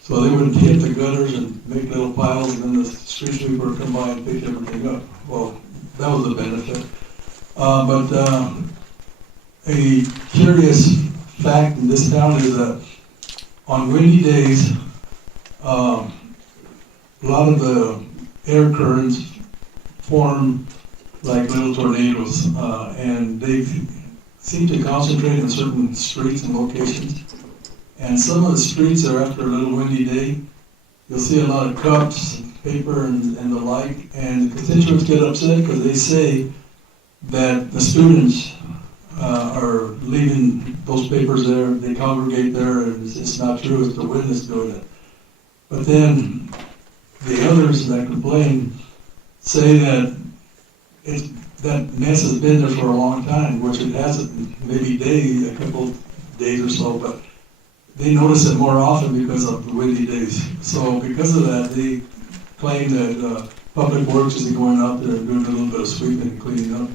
so they would hit the gutters and make little piles, and then the street sweeper would come by and pick everything up. Well, that was the benefit. But a curious fact in this town is that on windy days, a lot of the air currents form like little tornadoes, and they seem to concentrate in certain streets and locations. And some of the streets are after a little windy day. You'll see a lot of cups, paper, and the like, and the constituents get upset because they say that the students are leaving those papers there, they congregate there, and it's not true, it's the wind that's doing it. But then the others that complain say that that mess has been there for a long time, which it hasn't, maybe a couple days or so, but they notice it more often because of the windy days. So because of that, they claim that Public Works is going out there and doing a little bit of sweeping and cleaning up.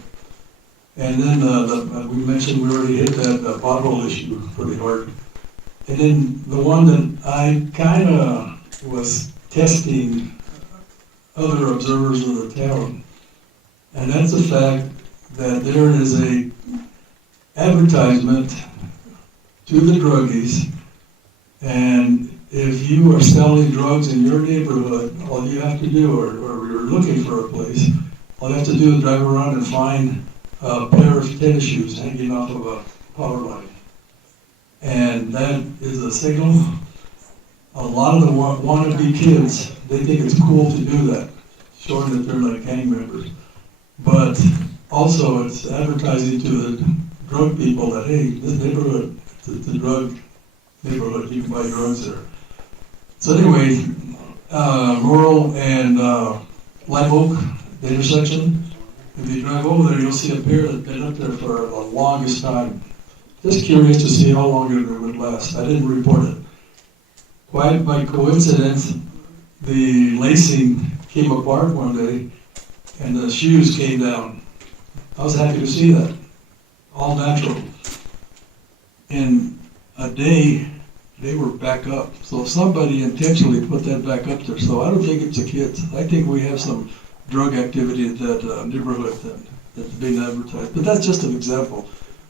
And then we mentioned we already hit that pothole issue pretty hard. And then the one that I kind of was testing other observers of the town, and that's the fact that there is a advertisement to the druggies, and if you are selling drugs in your neighborhood, all you have to do, or you're looking for a place, all you have to do is drive around and find a pair of tennis shoes hanging off of a power line. And that is a signal. A lot of the wannabe kids, they think it's cool to do that, showing that they're like gang members. But also it's advertising to the drug people that, hey, this neighborhood, it's a drug neighborhood, you can buy drugs there. So anyway, Laurel and Live Oak, the intersection, if you drive over there, you'll see a pier that's been up there for the longest time. Just curious to see how long it would last. I didn't report it. Quite by coincidence, the lacing came apart one day and the shoes came down. I was happy to see that. All natural. In a day, they were back up. So somebody intentionally put that back up there. So I don't think it's the kids. I think we have some drug activity at that neighborhood that's being advertised. But that's just an example.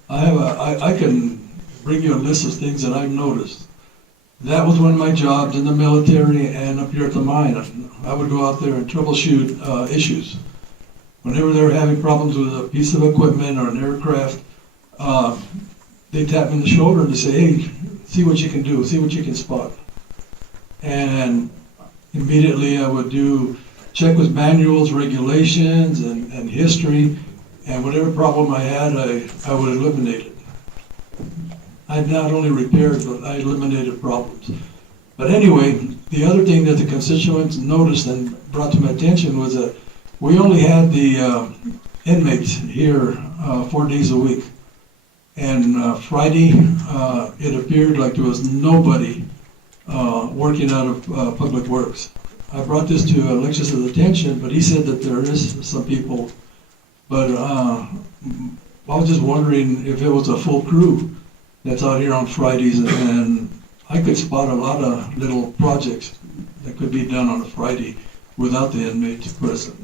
I can bring you a list of things that I've noticed. That was one of my jobs in the military and up here at the mine. I would go out there and troubleshoot issues. Whenever they were having problems with a piece of equipment or an aircraft, they tap me on the shoulder and they say, hey, see what you can do, see what you can spot. And immediately I would check with manuals, regulations, and history, and whatever problem I had, I would eliminate it. I not only repaired, but I eliminated problems. But anyway, the other thing that the constituents noticed and brought to my attention was that we only had the inmates here 4 days a week. And Friday, it appeared like there was nobody working out of Public Works. I brought this to Alexis's attention, but he said that there is some people. But I was just wondering if it was a full crew that's out here on Fridays, and I could spot a lot of little projects that could be done on a Friday without the inmates present.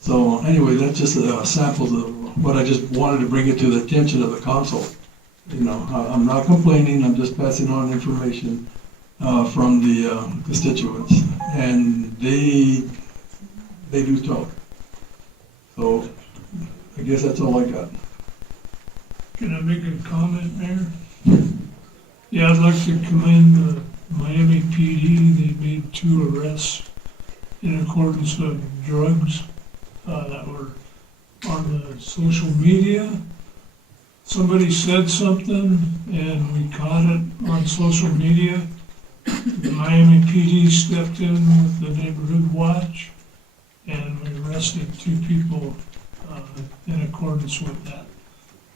So anyway, that's just a sample of what I just wanted to bring it to the attention of the council. You know, I'm not complaining, I'm just passing on information. from the constituents, and they do talk. So I guess that's all I got. Can I make a comment, Mayor? Yeah, I'd like to commend the Miami PD. They made 2 arrests in accordance with drugs that were on the social media. Somebody said something and we caught it on social media. The Miami PD stepped in with the neighborhood watch and we arrested 2 people in accordance with that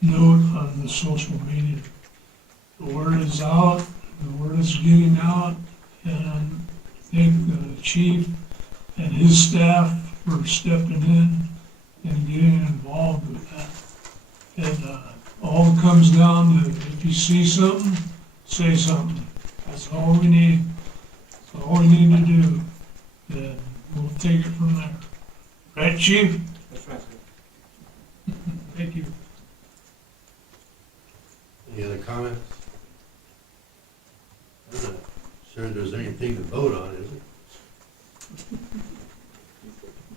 note on the social media. The word is out, the word is getting out, and I thank the chief and his staff for stepping in and getting involved with that. And all comes down to, if you see something, say something. That's all we need. That's all we need to do. And we'll take it from there. Right, chief? That's right. Thank you. Any other comments? I'm not sure there's anything to vote on, is it?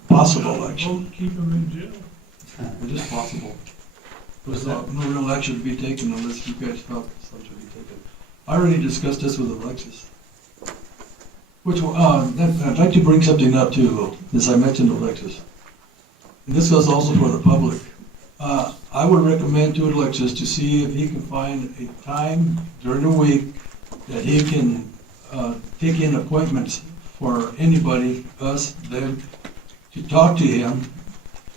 Possible action. Vote, keep them in jail. It is possible. There's no real action to be taken unless you guys felt some should be taken. I already discussed this with Alexis. I'd like to bring something up too, though, since I mentioned Alexis. And this goes also for the public. I would recommend to Alexis to see if he can find a time during the week that he can take in appointments for anybody, us, them, to talk to him.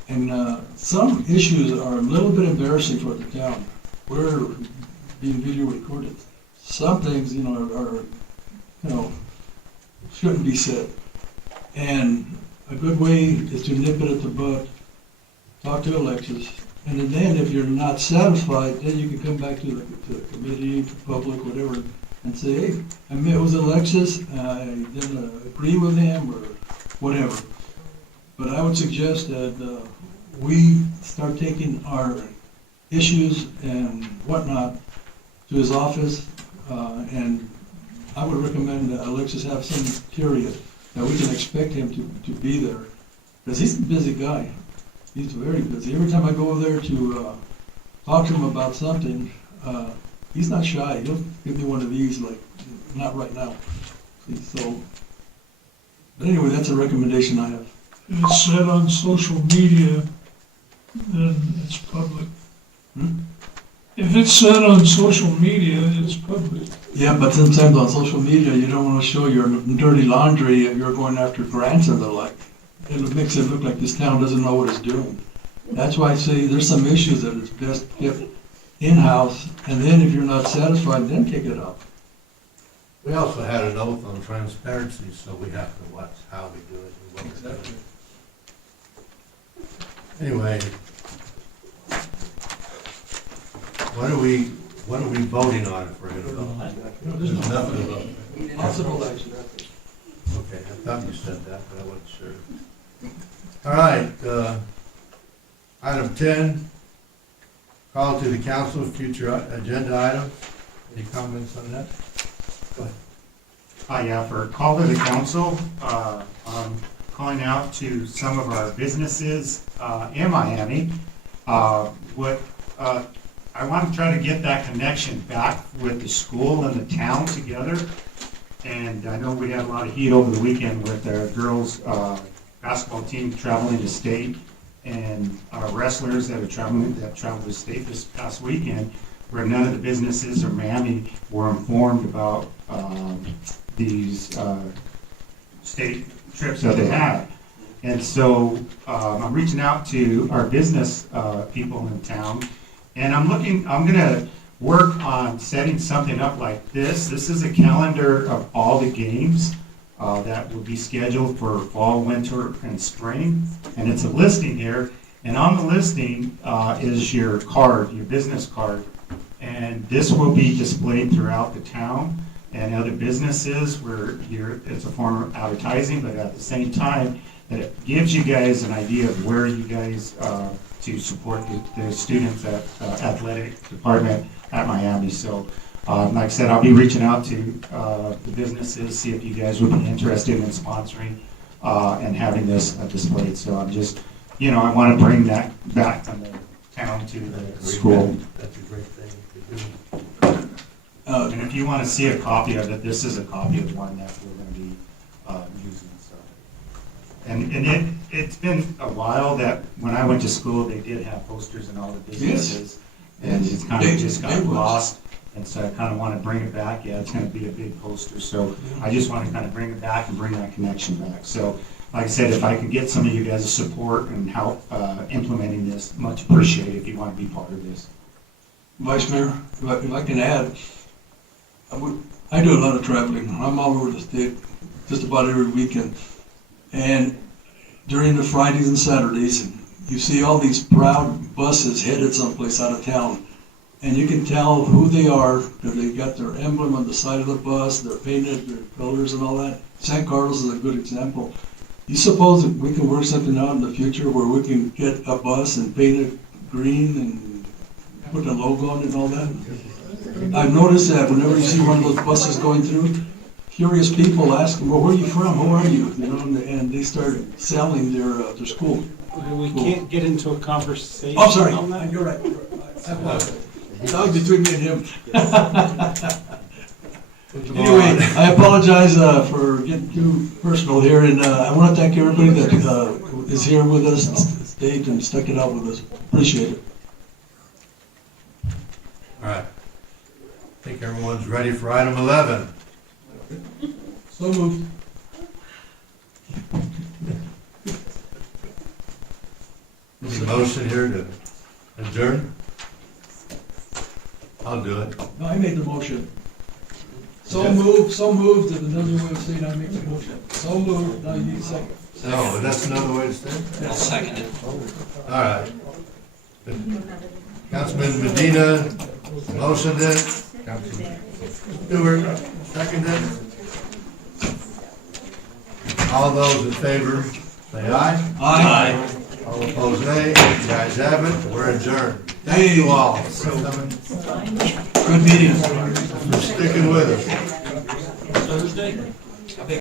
And some issues are a little bit embarrassing for the town. We're being video recorded. Some things, are shouldn't be said. And a good way is to nip it at the bud, talk to Alexis, and then if you're not satisfied, then you can come back to the committee, the public, whatever, and say, hey, I met with Alexis, I didn't agree with him, or whatever. But I would suggest that we start taking our issues and whatnot to his office, and I would recommend that Alexis have some period that we can expect him to be there, because he's a busy guy. He's very busy. Every time I go over there to talk to him about something, he's not shy. He'll give me one of these, like, not right now. So, but anyway, that's a recommendation I have. If it's said on social media, then it's public. If it's said on social media, it's public. Yeah, but sometimes on social media, you don't want to show your dirty laundry if you're going after grants and the like. It makes it look like this town doesn't know what it's doing. That's why I say there's some issues that it's best kept in-house, and then if you're not satisfied, then take it up. We also had an oath on transparency, so we have to watch how we do it and what we're doing. Anyway, what are we voting on if we're gonna vote? There's nothing to vote. Possible action. Okay, I thought you said that, but I wasn't sure. All right, item 10, call to the council, future agenda items. Any comments on that? Go ahead. Yeah, for call to the council, I'm calling out to some of our businesses in Miami. I want to try to get that connection back with the school and the town together. And I know we had a lot of heat over the weekend with our girls' basketball team traveling to state, and our wrestlers that traveled to state this past weekend, where none of the businesses or Miami were informed about these state trips that they had. And so I'm reaching out to our business people in town, and I'm gonna work on setting something up like this. This is a calendar of all the games that will be scheduled for fall, winter, and spring. And it's a listing here, and on the listing is your card, your business card. And this will be displayed throughout the town and other businesses where it's a form of advertising, but at the same time, it gives you guys an idea of where you guys to support the students at athletic department at Miami. So Like I said, I'll be reaching out to the businesses, see if you guys would be interested in sponsoring and having this displayed. So I'm just, I want to bring that back from the town to the school. That's a great thing to do. And if you want to see a copy of it, this is a copy of one that we're going to be using. So, and it's been a while that when I went to school, they did have posters in all the businesses, and it's kind of just got lost. And so I kind of want to bring it back. Yeah, it's going to be a big poster. So I just want to kind of bring it back and bring that connection back. So like I said, if I could get some of you guys' support and help implementing this, much appreciated if you want to be part of this. Vice Mayor, if I can add, I do a lot of traveling. I'm all over the state, just about every weekend. And during the Fridays and Saturdays, you see all these proud buses headed someplace out of town. And you can tell who they are, because they got their emblem on the side of the bus, they're painted, their colors and all that. San Carlos is a good example. You suppose that we can work something out in the future where we can get a bus and paint it green and put a logo on it and all that? I've noticed that whenever you see one of those buses going through, curious people ask them, well, where are you from? Who are you? And they start selling their school. We can't get into a conversation. Oh, sorry. On that. You're right. That was between me and him. Anyway, I apologize for getting too personal here, and I want to thank everybody that is here with us, stayed and stuck it out with us. Appreciate it. All right. I think everyone's ready for item 11. So moved. Any motion here to adjourn? I'll do it. No, I made the motion. So moved, is another way of saying I make the motion. So moved, now you need a second. No, that's another way to say it? I'll second it. All right. Councilman Medina motioned it. Councilman Stewart seconded. All those in favor, say aye. Aye. All opposed, nay. The ayes have it. We're adjourned. Thank you all for coming, Good meeting. for sticking with us. Thursday?